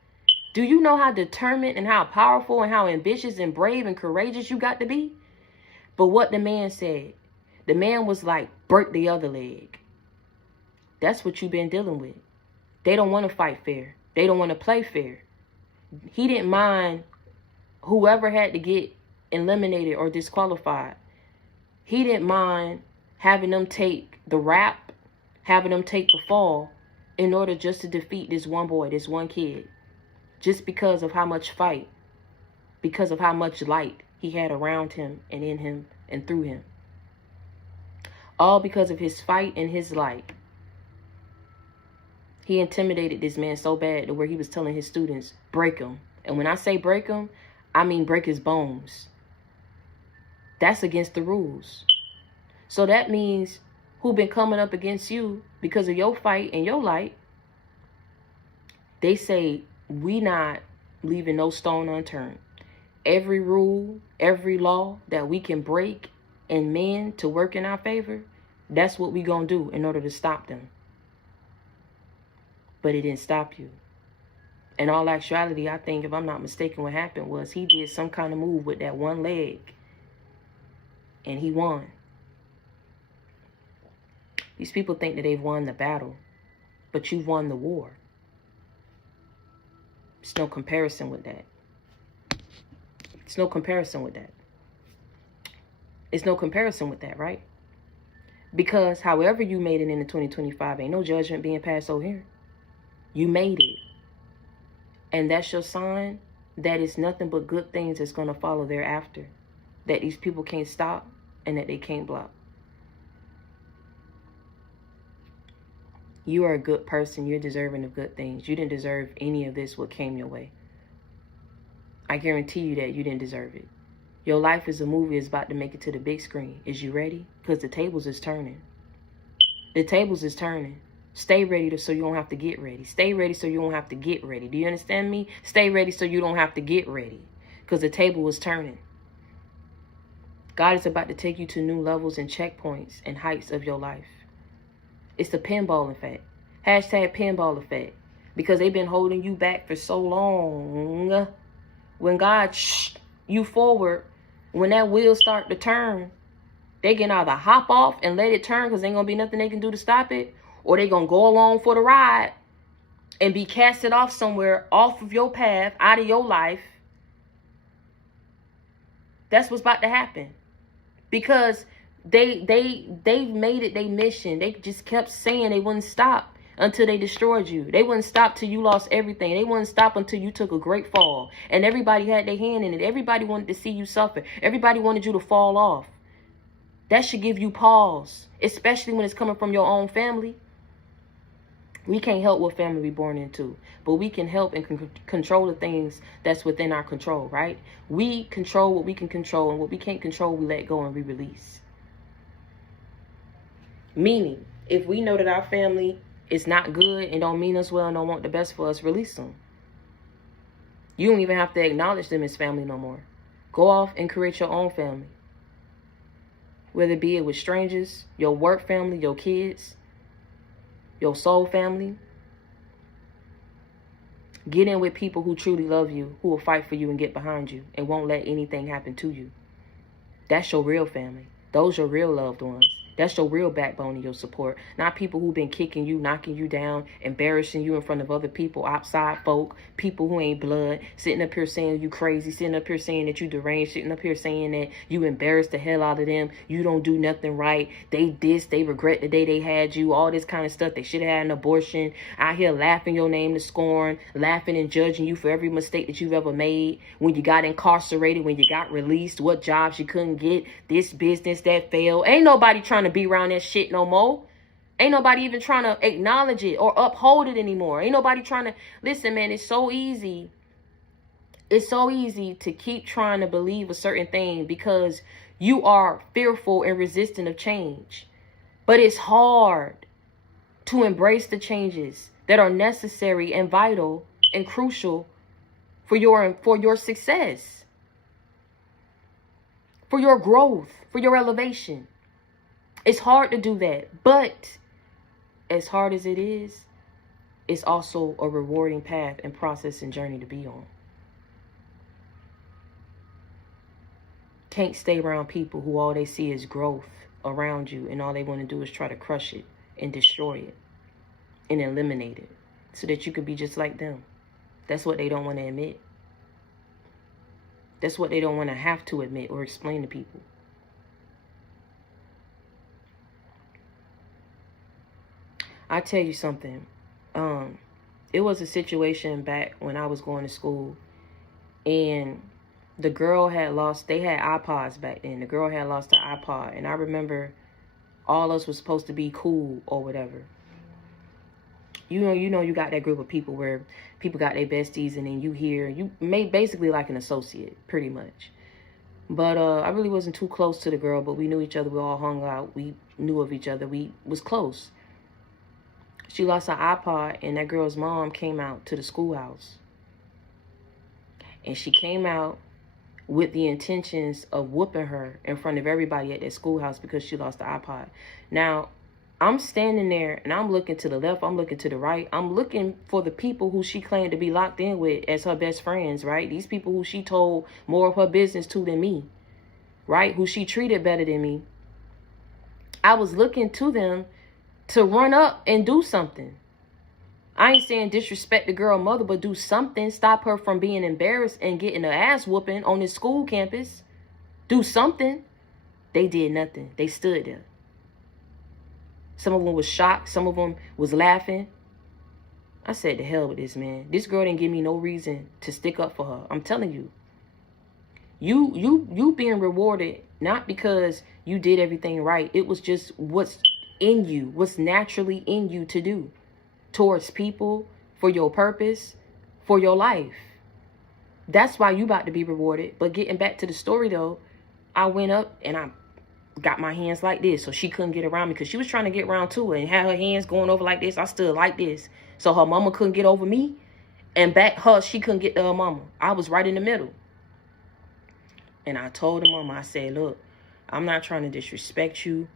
Do you know how determined and how powerful and how ambitious and brave and courageous you got to be? But what the man said, the man was like, break the other leg. That's what you've been dealing with. They don't want to fight fair. They don't want to play fair. He didn't mind whoever had to get eliminated or disqualified. He didn't mind having them take the rap, having them take the fall in order just to defeat this one boy, this one kid. Just because of how much fight, because of how much light he had around him and in him and through him. All because of his fight and his light. He intimidated this man so bad to where he was telling his students, break him. And when I say break him, I mean break his bones. That's against the rules. So that means who been coming up against you because of your fight and your light, they say, we not leaving no stone unturned. Every rule, every law that we can break and mend to work in our favor, that's what we gonna do in order to stop them. But it didn't stop you. In all actuality, I think, if I'm not mistaken, what happened was he did some kind of move with that one leg. And he won. These people think that they've won the battle. But you've won the war. It's no comparison with that. It's no comparison with that. It's no comparison with that, right? Because however you made it into 2025, ain't no judgment being passed over here. You made it. And that's your sign that it's nothing but good things that's going to follow thereafter. That these people can't stop and that they can't block. You are a good person. You're deserving of good things. You didn't deserve any of this what came your way. I guarantee you that you didn't deserve it. Your life is a movie. It's about to make it to the big screen. Is you ready? Because the tables is turning. The tables is turning. Stay ready so you don't have to get ready. Stay ready so you don't have to get ready. Do you understand me? Stay ready so you don't have to get ready. Because the table is turning. God is about to take you to new levels and checkpoints and heights of your life. It's the pinball effect. Hashtag pinball effect. Because they've been holding you back for so long. When God you forward, when that wheel start to turn, they can either hop off and let it turn because ain't going to be nothing they can do to stop it. Or they going to go along for the ride and be casted off somewhere off of your path, out of your life. That's what's about to happen. Because they've made it their mission. They just kept saying they wouldn't stop until they destroyed you. They wouldn't stop till you lost everything. They wouldn't stop until you took a great fall. And everybody had their hand in it. Everybody wanted to see you suffer. Everybody wanted you to fall off. That should give you pause, especially when it's coming from your own family. We can't help what family we're born into, but we can help and control the things that's within our control, right? We control what we can control, and what we can't control, we let go and we release. Meaning, if we know that our family is not good and don't mean us well and don't want the best for us, release them. You don't even have to acknowledge them as family no more. Go off and create your own family. Whether it be with strangers, your work family, your kids, your soul family. Get in with people who truly love you, who will fight for you and get behind you and won't let anything happen to you. That's your real family. Those your real loved ones. That's your real backbone and your support. Not people who've been kicking you, knocking you down, embarrassing you in front of other people, outside folk, people who ain't blood, sitting up here saying you crazy, sitting up here saying that you deranged, sitting up here saying that you embarrassed the hell out of them, you don't do nothing right, they regret the day they had you, all this kind of stuff. They should have had an abortion. Out here laughing your name to scorn, laughing and judging you for every mistake that you've ever made, when you got incarcerated, when you got released, what jobs you couldn't get, this business that failed. Ain't nobody trying to be around that shit no more. Ain't nobody even trying to acknowledge it or uphold it anymore. Ain't nobody trying to listen, man. It's so easy. It's so easy to keep trying to believe a certain thing because you are fearful and resistant of change. But it's hard to embrace the changes that are necessary and vital and crucial for your success, for your growth, for your elevation. It's hard to do that, but as hard as it is, it's also a rewarding path and process and journey to be on. Can't stay around people who all they see is growth around you and all they want to do is try to crush it and destroy it and eliminate it so that you can be just like them. That's what they don't want to admit. That's what they don't want to have to admit or explain to people. I tell you something. It was a situation back when I was going to school, and the girl had lost. They had iPods back then. The girl had lost her iPod, and I remember all us was supposed to be cool or whatever. You know, you got that group of people where people got their besties, and then you made basically like an associate, pretty much. But I really wasn't too close to the girl, but we knew each other. We all hung out. We knew of each other. We was close. She lost her iPod, and that girl's mom came out to the schoolhouse. And she came out with the intentions of whooping her in front of everybody at that schoolhouse because she lost the iPod. Now, I'm standing there, and I'm looking to the left. I'm looking to the right. I'm looking for the people who she claimed to be locked in with as her best friends, right? These people who she told more of her business to than me, right? Who she treated better than me. I was looking to them to run up and do something. I ain't saying disrespect the girl mother, but do something. Stop her from being embarrassed and getting her ass whooping on this school campus. Do something. They did nothing. They stood there. Some of them was shocked. Some of them was laughing. I said, to hell with this, man. This girl didn't give me no reason to stick up for her. I'm telling you. You being rewarded, not because you did everything right. It was just what's in you, what's naturally in you to do towards people, for your purpose, for your life. That's why you about to be rewarded. But getting back to the story, though, I went up and I got my hands like this so she couldn't get around me, because she was trying to get around to her and had her hands going over like this. I stood like this so her mama couldn't get over me, and back her, she couldn't get to her mama. I was right in the middle. And I told the mama, I said, look, I'm not trying to disrespect you.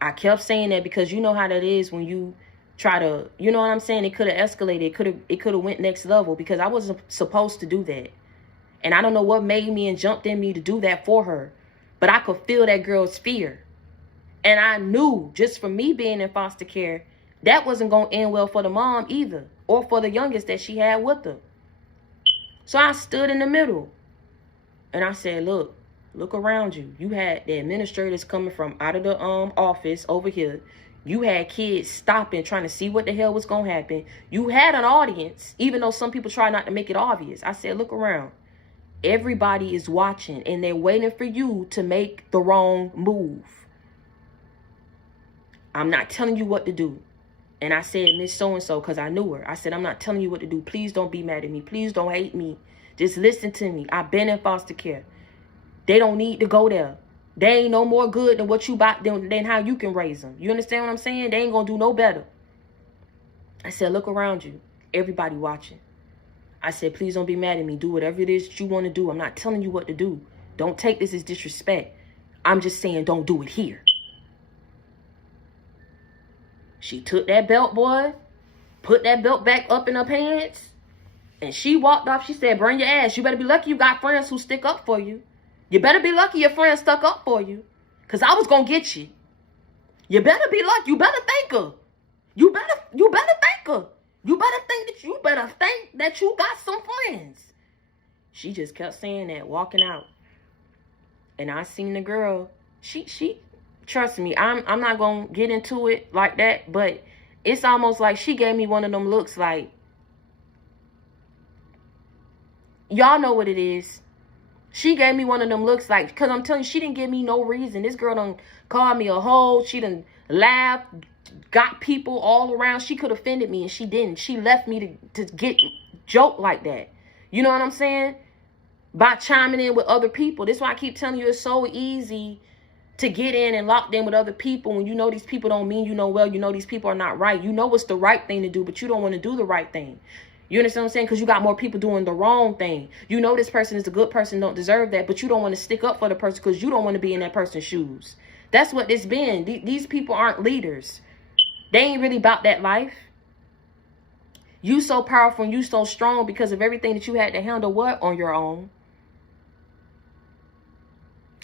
I kept saying that because you know how that is when you try to, you know what I'm saying? It could have escalated. It could have went next level, because I wasn't supposed to do that. And I don't know what made me and jumped in me to do that for her. But I could feel that girl's fear. And I knew, just from me being in foster care, that wasn't going to end well for the mom either, or for the youngest that she had with her. So I stood in the middle. And I said, look around you. You had the administrators coming from out of the office over here. You had kids stopping, trying to see what the hell was going to happen. You had an audience, even though some people try not to make it obvious. I said, look around. Everybody is watching, and they're waiting for you to make the wrong move. I'm not telling you what to do. And I said, Miss So-and-so, because I knew her. I said, I'm not telling you what to do. Please don't be mad at me. Please don't hate me. Just listen to me. I've been in foster care. They don't need to go there. They ain't no more good than what you bought them, than how you can raise them. You understand what I'm saying? They ain't going to do no better. I said, look around you. Everybody watching. I said, please don't be mad at me. Do whatever it is that you want to do. I'm not telling you what to do. Don't take this as disrespect. I'm just saying don't do it here. She took that belt, boy, put that belt back up in her pants, and she walked off. She said, bring your ass. You better be lucky you got friends who stick up for you. You better be lucky your friends stuck up for you, because I was going to get you. You better be lucky. You better thank her. You better thank her. You better think that you got some friends. She just kept saying that, walking out. And I seen the girl. She trust me, I'm not gonna get into it like that, but it's almost like she gave me one of them looks like, y'all know what it is. She gave me one of them looks like, because I'm telling you, she didn't give me no reason. This girl done called me a hoe. She done laughed, got people all around. She could have offended me, and she didn't. She left me to get joke like that. You know what I'm saying? By chiming in with other people. This is why I keep telling you, it's so easy to get in and locked in with other people when you know these people don't mean you know well. You know these people are not right. You know what's the right thing to do, but you don't want to do the right thing. You understand what I'm saying? Because you got more people doing the wrong thing. You know this person is a good person, don't deserve that, but you don't want to stick up for the person because you don't want to be in that person's shoes. That's what it's been. These people aren't leaders. They ain't really about that life. You so powerful and you so strong because of everything that you had to handle what on your own.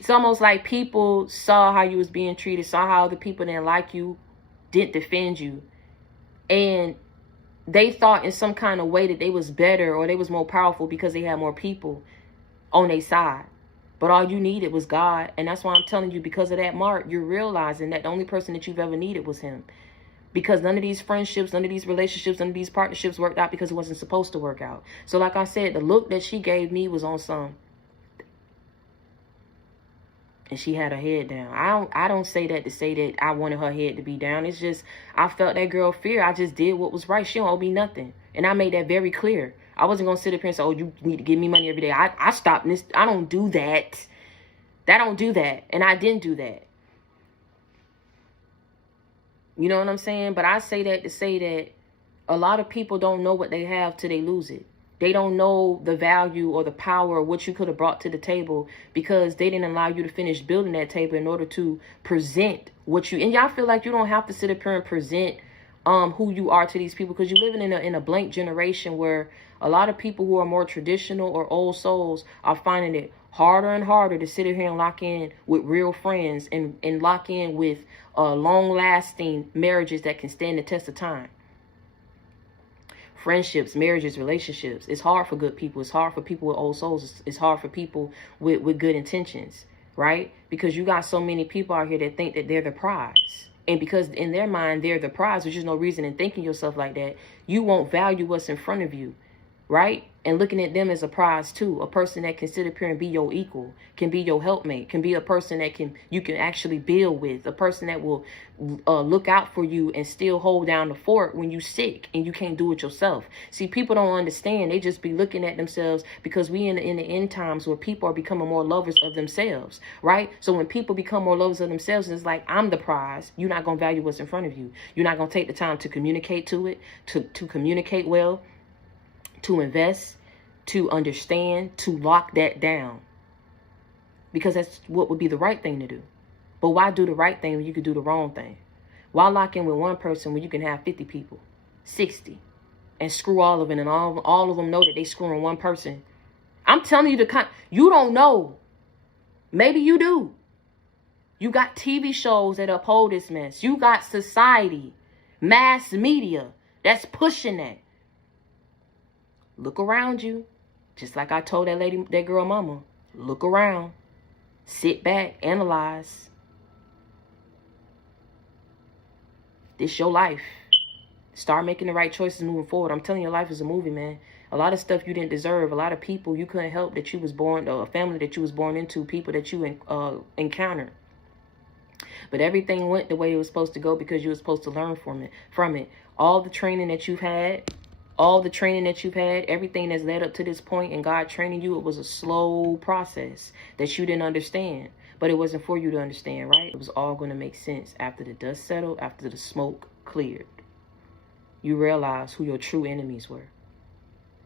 It's almost like people saw how you was being treated, saw how other people didn't like you, didn't defend you, and they thought in some kind of way that they was better or they was more powerful because they had more people on their side. But all you needed was God. And that's why I'm telling you, because of that mark, you're realizing that the only person that you've ever needed was him. Because none of these friendships, none of these relationships, none of these partnerships worked out because it wasn't supposed to work out. So like I said, the look that she gave me was on some. And she had her head down. I don't say that to say that I wanted her head to be down. It's just, I felt that girl fear. I just did what was right. She don't owe me nothing. And I made that very clear. I wasn't going to sit up here and say, oh, you need to give me money every day. I stopped this. I don't do that. I don't do that. And I didn't do that. You know what I'm saying? But I say that to say that a lot of people don't know what they have till they lose it. They don't know the value or the power of what you could have brought to the table because they didn't allow you to finish building that table in order to present what you... And y'all feel like you don't have to sit up here and present who you are to these people because you're living in a blank generation where a lot of people who are more traditional or old souls are finding it harder and harder to sit here and lock in with real friends and lock in with long-lasting marriages that can stand the test of time. Friendships, marriages, relationships. It's hard for good people. It's hard for people with old souls. It's hard for people with good intentions, right? Because you got so many people out here that think that they're the prize. And because in their mind, they're the prize, which is no reason in thinking yourself like that, you won't value what's in front of you, right? And looking at them as a prize too, a person that can sit up here and be your equal, can be your helpmate, can be a person that you can actually build with, a person that will look out for you and still hold down the fort when you're sick and you can't do it yourself. See, people don't understand. They just be looking at themselves, because we in the end times where people are becoming more lovers of themselves, right? So when people become more lovers of themselves, it's like, I'm the prize. You're not going to value what's in front of you. You're not going to take the time to communicate to it, to communicate well, to invest, to understand, to lock that down. Because that's what would be the right thing to do. But why do the right thing when you could do the wrong thing? Why lock in with one person when you can have 50 people, 60, and screw all of it, and all of them know that they screwing one person? I'm telling you, you don't know. Maybe you do. You got TV shows that uphold this mess. You got society, mass media that's pushing that. Look around you. Just like I told that girl mama, look around, sit back, analyze. This your life. Start making the right choices moving forward. I'm telling you, life is a movie, man. A lot of stuff you didn't deserve. A lot of people you couldn't help that you was born, a family that you was born into, people that you encountered. But everything went the way it was supposed to go because you were supposed to learn from it. All the training that you've had, everything that's led up to this point and God training you, it was a slow process that you didn't understand. But it wasn't for you to understand, right? It was all going to make sense after the dust settled, after the smoke cleared. You realize who your true enemies were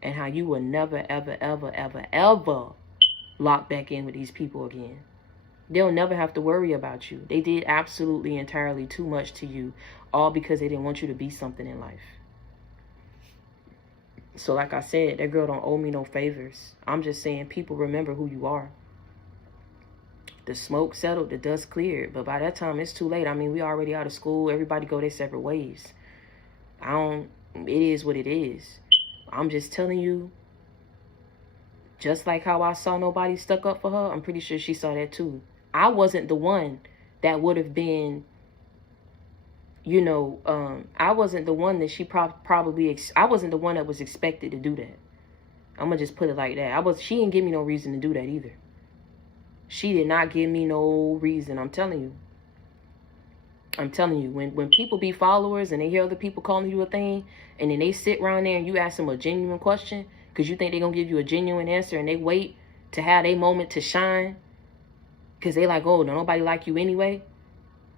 and how you will never, ever, ever, ever, ever lock back in with these people again. They'll never have to worry about you. They did absolutely entirely too much to you, all because they didn't want you to be something in life. So like I said, that girl don't owe me no favors. I'm just saying, people, remember who you are. The smoke settled, the dust cleared, but by that time it's too late. I mean, we already out of school. Everybody go their separate ways. It is what it is. I'm just telling you, just like how I saw nobody stuck up for her, I'm pretty sure she saw that too. I wasn't the one that would have been, I wasn't the one that she probably, I wasn't the one that was expected to do that. I'm going to just put it like that. She didn't give me no reason to do that either. She did not give me no reason. I'm telling you. When people be followers and they hear other people calling you a thing, and then they sit around there and you ask them a genuine question because you think they're going to give you a genuine answer, and they wait to have their moment to shine because they like, oh, nobody like you anyway.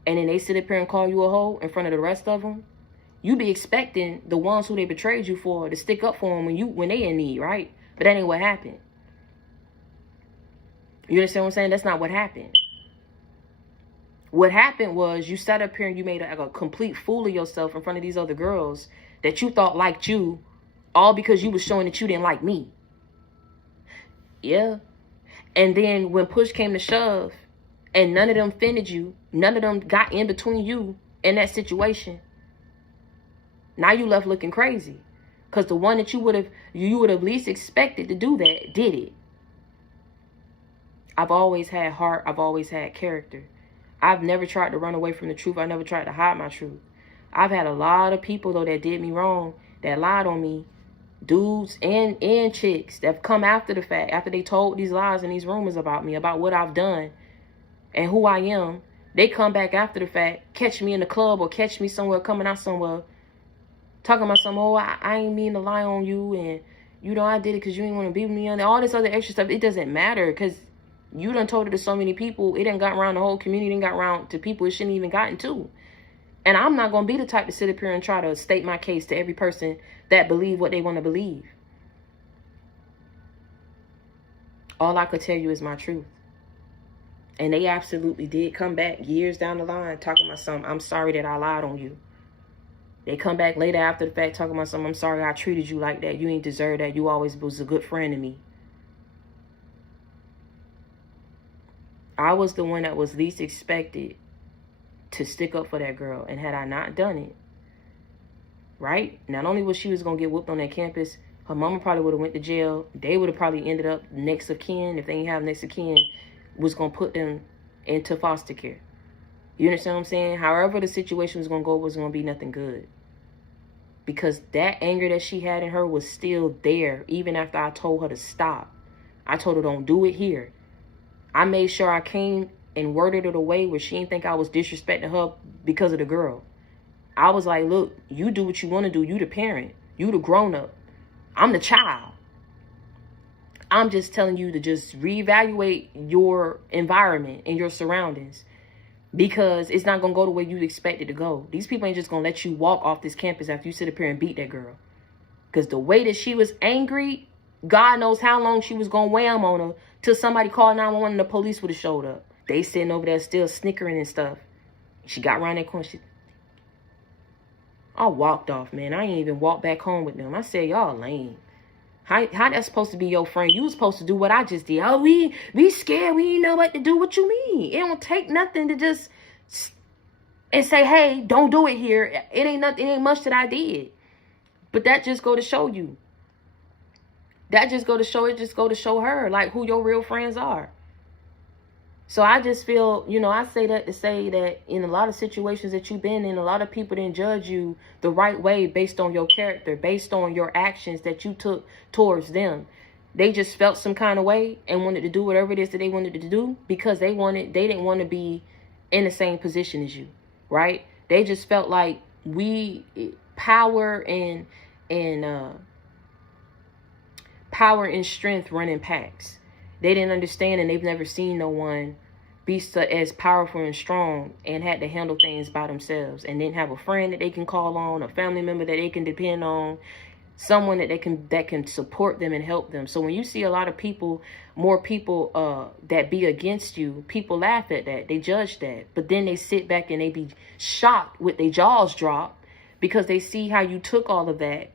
And then they sit up here and call you a hoe in front of the rest of them. You be expecting the ones who they betrayed you for to stick up for them when they in need, right? But that ain't what happened. You understand what I'm saying? That's not what happened. What happened was you sat up here and you made a complete fool of yourself in front of these other girls that you thought liked you, all because you was showing that you didn't like me. Yeah. And then when push came to shove and none of them offended you, none of them got in between you in that situation, now you left looking crazy. Because the one that you would have least expected to do that did it. I've always had heart. I've always had character. I've never tried to run away from the truth. I never tried to hide my truth. I've had a lot of people, though, that did me wrong, that lied on me, dudes and chicks that have come after the fact, after they told these lies and these rumors about me, about what I've done and who I am. They come back after the fact, catch me in the club or catch me somewhere, coming out somewhere, talking about some, oh, I ain't mean to lie on you, and, I did it because you didn't want to be with me, and all this other extra stuff. It doesn't matter because you done told it to so many people. It done got around the whole community, it done got around to people it shouldn't even gotten to. And I'm not going to be the type to sit up here and try to state my case to every person that believe what they want to believe. All I could tell you is my truth. And they absolutely did come back years down the line talking about something. I'm sorry that I lied on you. They come back later after the fact talking about something. I'm sorry I treated you like that. You ain't deserve that. You always was a good friend to me. I was the one that was least expected to stick up for that girl. And had I not done it, right? Not only was she going to get whooped on that campus, her mama probably would have went to jail. They would have probably ended up next of kin. If they didn't have next of kin, was going to put them into foster care. You understand what I'm saying? However the situation was going to go, it was going to be nothing good. Because that anger that she had in her was still there, even after I told her to stop. I told her, don't do it here. I made sure I came and worded it away where she didn't think I was disrespecting her because of the girl. I was like, look, you do what you want to do. You the parent. You the grown-up. I'm the child. I'm just telling you to just reevaluate your environment and your surroundings, because it's not going to go the way you expect it to go. These people ain't just going to let you walk off this campus after you sit up here and beat that girl. Because the way that she was angry, God knows how long she was going to wham on her till somebody called 911 and the police would have showed up. They sitting over there still snickering and stuff. She got around that corner. I walked off, man. I ain't even walked back home with them. I said, y'all lame. How that's supposed to be your friend? You was supposed to do what I just did. Oh, we scared. We ain't know what to do. What you mean? It don't take nothing to just and say, hey, don't do it here. It ain't nothing. It ain't much that I did. But that just go to show you. That just go to show, it just go to show her like who your real friends are. So I just feel, I say that to say that in a lot of situations that you've been in, a lot of people didn't judge you the right way based on your character, based on your actions that you took towards them. They just felt some kind of way and wanted to do whatever it is that they wanted to do because they didn't want to be in the same position as you, right? They just felt like power and strength run in packs. They didn't understand, and they've never seen no one be as powerful and strong and had to handle things by themselves and didn't have a friend that they can call on, a family member that they can depend on, someone that can support them and help them. So when you see a lot of people, more people that be against you, people laugh at that. They judge that. But then they sit back and they be shocked with their jaws dropped because they see how you took all of that,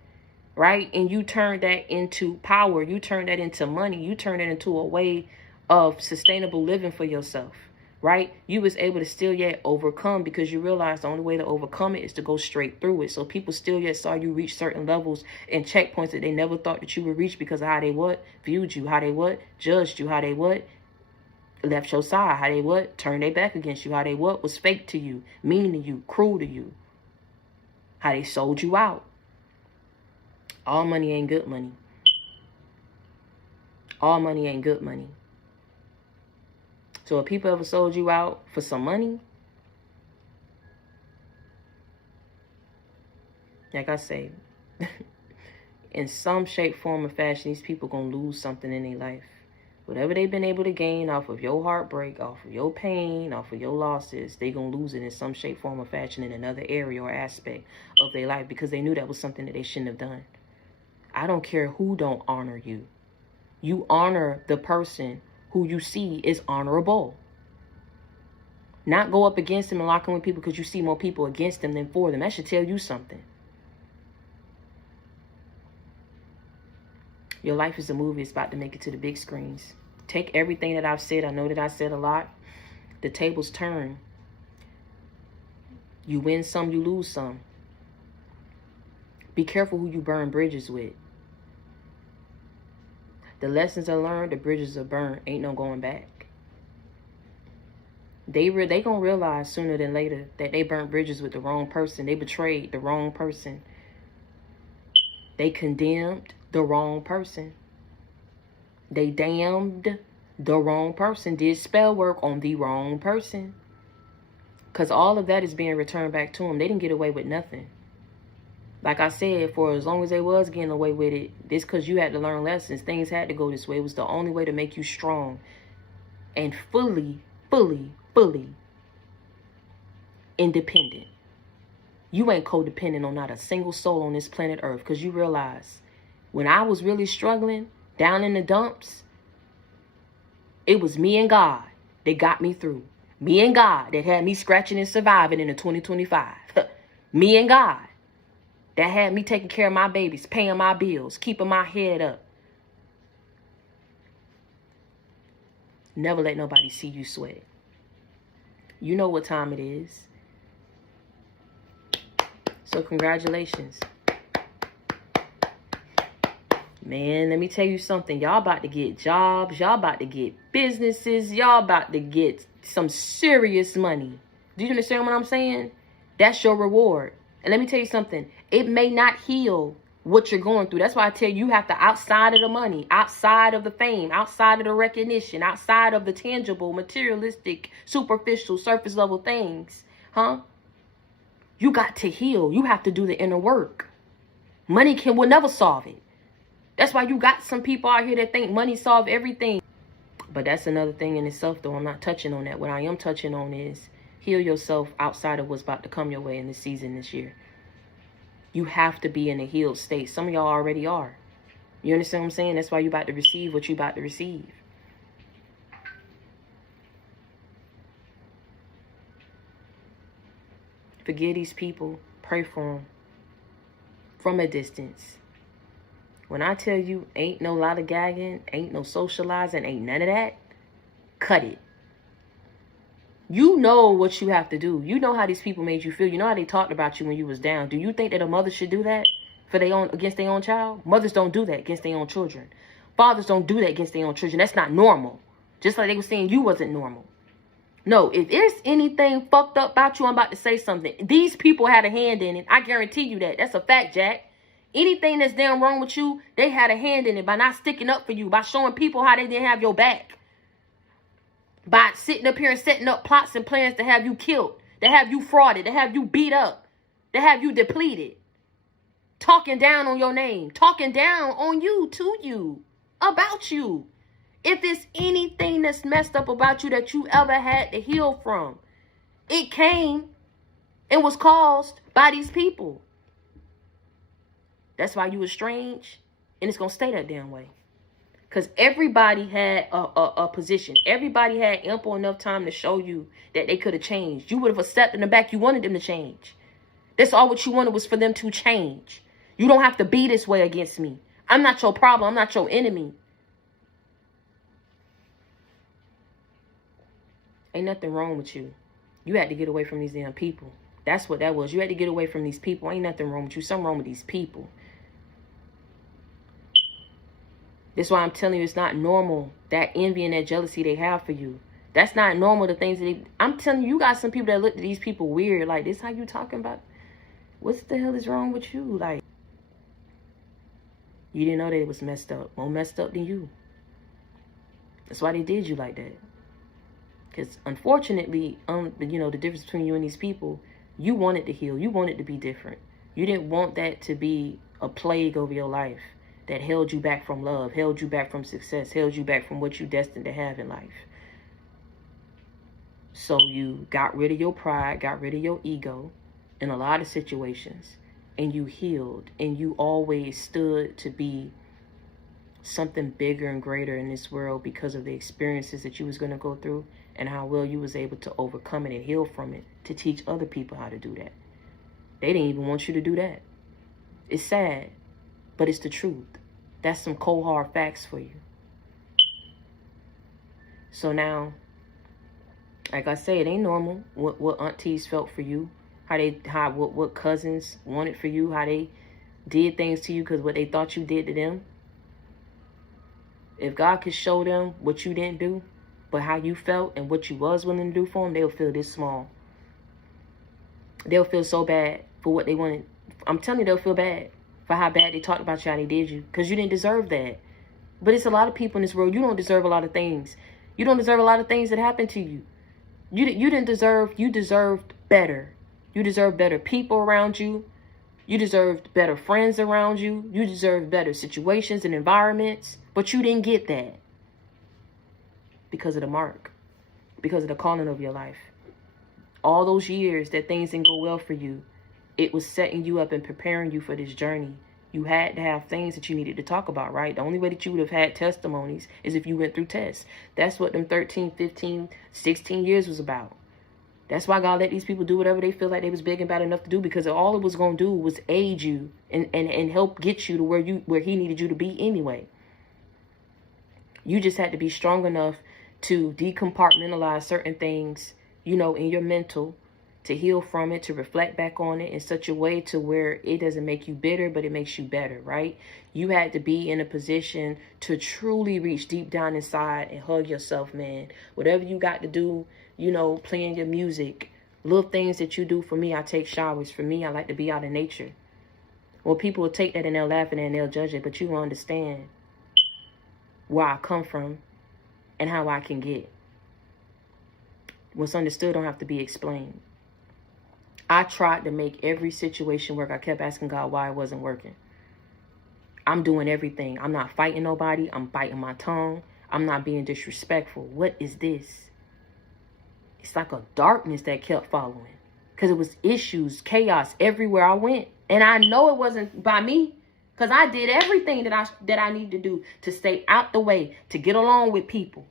right? And you turn that into power. You turn that into money. You turn it into a way of sustainable living for yourself, right? You was able to still yet overcome because you realized the only way to overcome it is to go straight through it. So people still yet saw you reach certain levels and checkpoints that they never thought that you would reach because of how they viewed you, how they judged you, how they left your side, how they turned their back against you, how they was fake to you, mean to you, cruel to you, how they sold you out. All money ain't good money. All money ain't good money. So if people ever sold you out for some money, like I say, in some shape, form, or fashion, these people gonna lose something in their life. Whatever they've been able to gain off of your heartbreak, off of your pain, off of your losses, they gonna lose it in some shape, form, or fashion in another area or aspect of their life because they knew that was something that they shouldn't have done. I don't care who don't honor you. You honor the person who you see is honorable. Not go up against them and lock in with people because you see more people against them than for them. That should tell you something. Your life is a movie. It's about to make it to the big screens. Take everything that I've said. I know that I said a lot. The tables turn. You win some, you lose some. Be careful who you burn bridges with. The lessons are learned, the bridges are burned. Ain't no going back. They gonna realize sooner than later that they burnt bridges with the wrong person. They betrayed the wrong person. They condemned the wrong person. They damned the wrong person. Did spell work on the wrong person. Because all of that is being returned back to them. They didn't get away with nothing. Like I said, for as long as they was getting away with it, it's because you had to learn lessons. Things had to go this way. It was the only way to make you strong and fully independent. You ain't codependent on not a single soul on this planet Earth because you realize when I was really struggling down in the dumps, it was me and God that got me through. Me and God that had me scratching and surviving into 2025. Me and God that had me taking care of my babies, paying my bills, keeping my head up. Never let nobody see you sweat. You know what time it is. So congratulations. Man, let me tell you something. Y'all about to get jobs. Y'all about to get businesses. Y'all about to get some serious money. Do you understand what I'm saying? That's your reward. And let me tell you something. It may not heal what you're going through. That's why I tell you, you have to, outside of the money, outside of the fame, outside of the recognition, outside of the tangible, materialistic, superficial, surface level things, you got to heal. You have to do the inner work. Money will never solve it. That's why you got some people out here that think money solve everything. But that's another thing in itself, though. I'm not touching on that. What I am touching on is heal yourself outside of what's about to come your way in this season this year. You have to be in a healed state. Some of y'all already are. You understand what I'm saying? That's why you're about to receive what you're about to receive. Forgive these people. Pray for them from a distance. When I tell you ain't no lot of gagging, ain't no socializing, ain't none of that, cut it. You know what you have to do. You know how these people made you feel. You know how they talked about you when you was down. Do you think that a mother should do that for against their own child? Mothers don't do that against their own children. Fathers don't do that against their own children. That's not normal. Just like they were saying you wasn't normal. No, if there's anything fucked up about you, I'm about to say something. These people had a hand in it. I guarantee you that. That's a fact, Jack. Anything that's damn wrong with you, they had a hand in it by not sticking up for you, by showing people how they didn't have your back. By sitting up here and setting up plots and plans to have you killed, to have you frauded, to have you beat up, to have you depleted. Talking down on your name, talking down on you, to you, about you. If it's anything that's messed up about you that you ever had to heal from, it came and was caused by these people. That's why you estranged, and it's going to stay that damn way. Because everybody had a position. Everybody had ample enough time to show you that they could have changed. You would have accepted them back. You wanted them to change. That's all what you wanted was for them to change. You don't have to be this way against me. I'm not your problem. I'm not your enemy. Ain't nothing wrong with you. You had to get away from these damn people. That's what that was. You had to get away from these people. Ain't nothing wrong with you. Something wrong with these people. That's why I'm telling you it's not normal, that envy and that jealousy they have for you. That's not normal, the things that I'm telling you, you got some people that look at these people weird. Like, this how you talking about? What the hell is wrong with you? Like, you didn't know that it was messed up. More messed up than you. That's why they did you like that. Because unfortunately, you know, the difference between you and these people, you wanted to heal. You wanted to be different. You didn't want that to be a plague over your life that held you back from love, held you back from success, held you back from what you're destined to have in life. So you got rid of your pride, got rid of your ego in a lot of situations, and you healed, and you always stood to be something bigger and greater in this world because of the experiences that you was going to go through and how well you was able to overcome it and heal from it to teach other people how to do that. They didn't even want you to do that. It's sad, but it's the truth. That's some cold hard facts for you. So now, like I said, it ain't normal what aunties felt for you, what cousins wanted for you, how they did things to you because what they thought you did to them. If God could show them what you didn't do, but how you felt and what you was willing to do for them, they'll feel this small. They'll feel so bad for what they wanted. I'm telling you, they'll feel bad for how bad they talked about you, how they did you, because you didn't deserve that. But it's a lot of people in this world, you don't deserve a lot of things. You don't deserve a lot of things that happened to you. You deserved better. You deserved better people around you. You deserved better friends around you. You deserved better situations and environments. But you didn't get that because of the mark, because of the calling of your life. All those years that things didn't go well for you, it was setting you up and preparing you for this journey. You had to have things that you needed to talk about, right? The only way that you would have had testimonies is if you went through tests. That's what them 13, 15, 16 years was about. That's why God let these people do whatever they feel like they was big and bad enough to do, because all it was going to do was aid you and help get you to where he needed you to be anyway. You just had to be strong enough to decompartmentalize certain things, you know, in your mental, to heal from it, to reflect back on it in such a way to where it doesn't make you bitter, but it makes you better, right? You had to be in a position to truly reach deep down inside and hug yourself, man. Whatever you got to do, you know, playing your music, Little things that you do for me. I take showers. For me, I like to be out in nature. Well, people will take that and they'll laugh at it and they'll judge it, but you will understand where I come from and how I can get. What's understood don't have to be explained. I tried to make every situation work. I kept asking God why it wasn't working. I'm doing everything. I'm not fighting nobody. I'm biting my tongue. I'm not being disrespectful. What is this? It's like a darkness that kept following. Because it was issues, chaos everywhere I went. And I know it wasn't by me. Because I did everything that I need to do to stay out the way, to get along with people.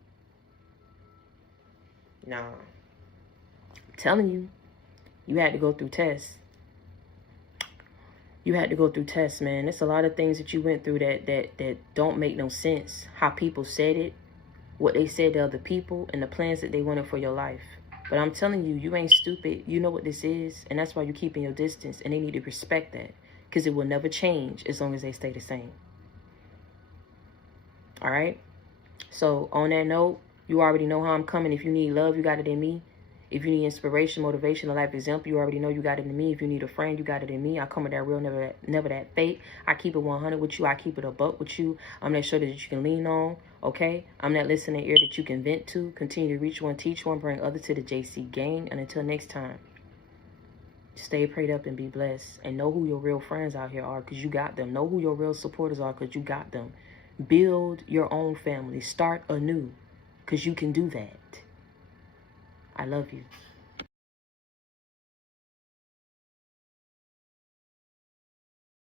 Nah. I'm telling you, you had to go through tests. You had to go through tests, man. There's a lot of things that you went through that don't make no sense. How people said it, what they said to other people, and the plans that they wanted for your life. But I'm telling you, you ain't stupid. You know what this is, and that's why you're keeping your distance, and they need to respect that. Because it will never change as long as they stay the same. All right? So, on that note, you already know how I'm coming. If you need love, you got it in me. If you need inspiration, motivation, a life example, you already know you got it in me. If you need a friend, you got it in me. I come with that real, never that fake. I keep it 100 with you. I keep it a buck with you. I'm that shoulder that you can lean on, okay? I'm that listening ear that you can vent to. Continue to reach one, teach one, bring others to the JC gang. And until next time, stay prayed up and be blessed. And know who your real friends out here are, because you got them. Know who your real supporters are, because you got them. Build your own family. Start anew, because you can do that. I love you.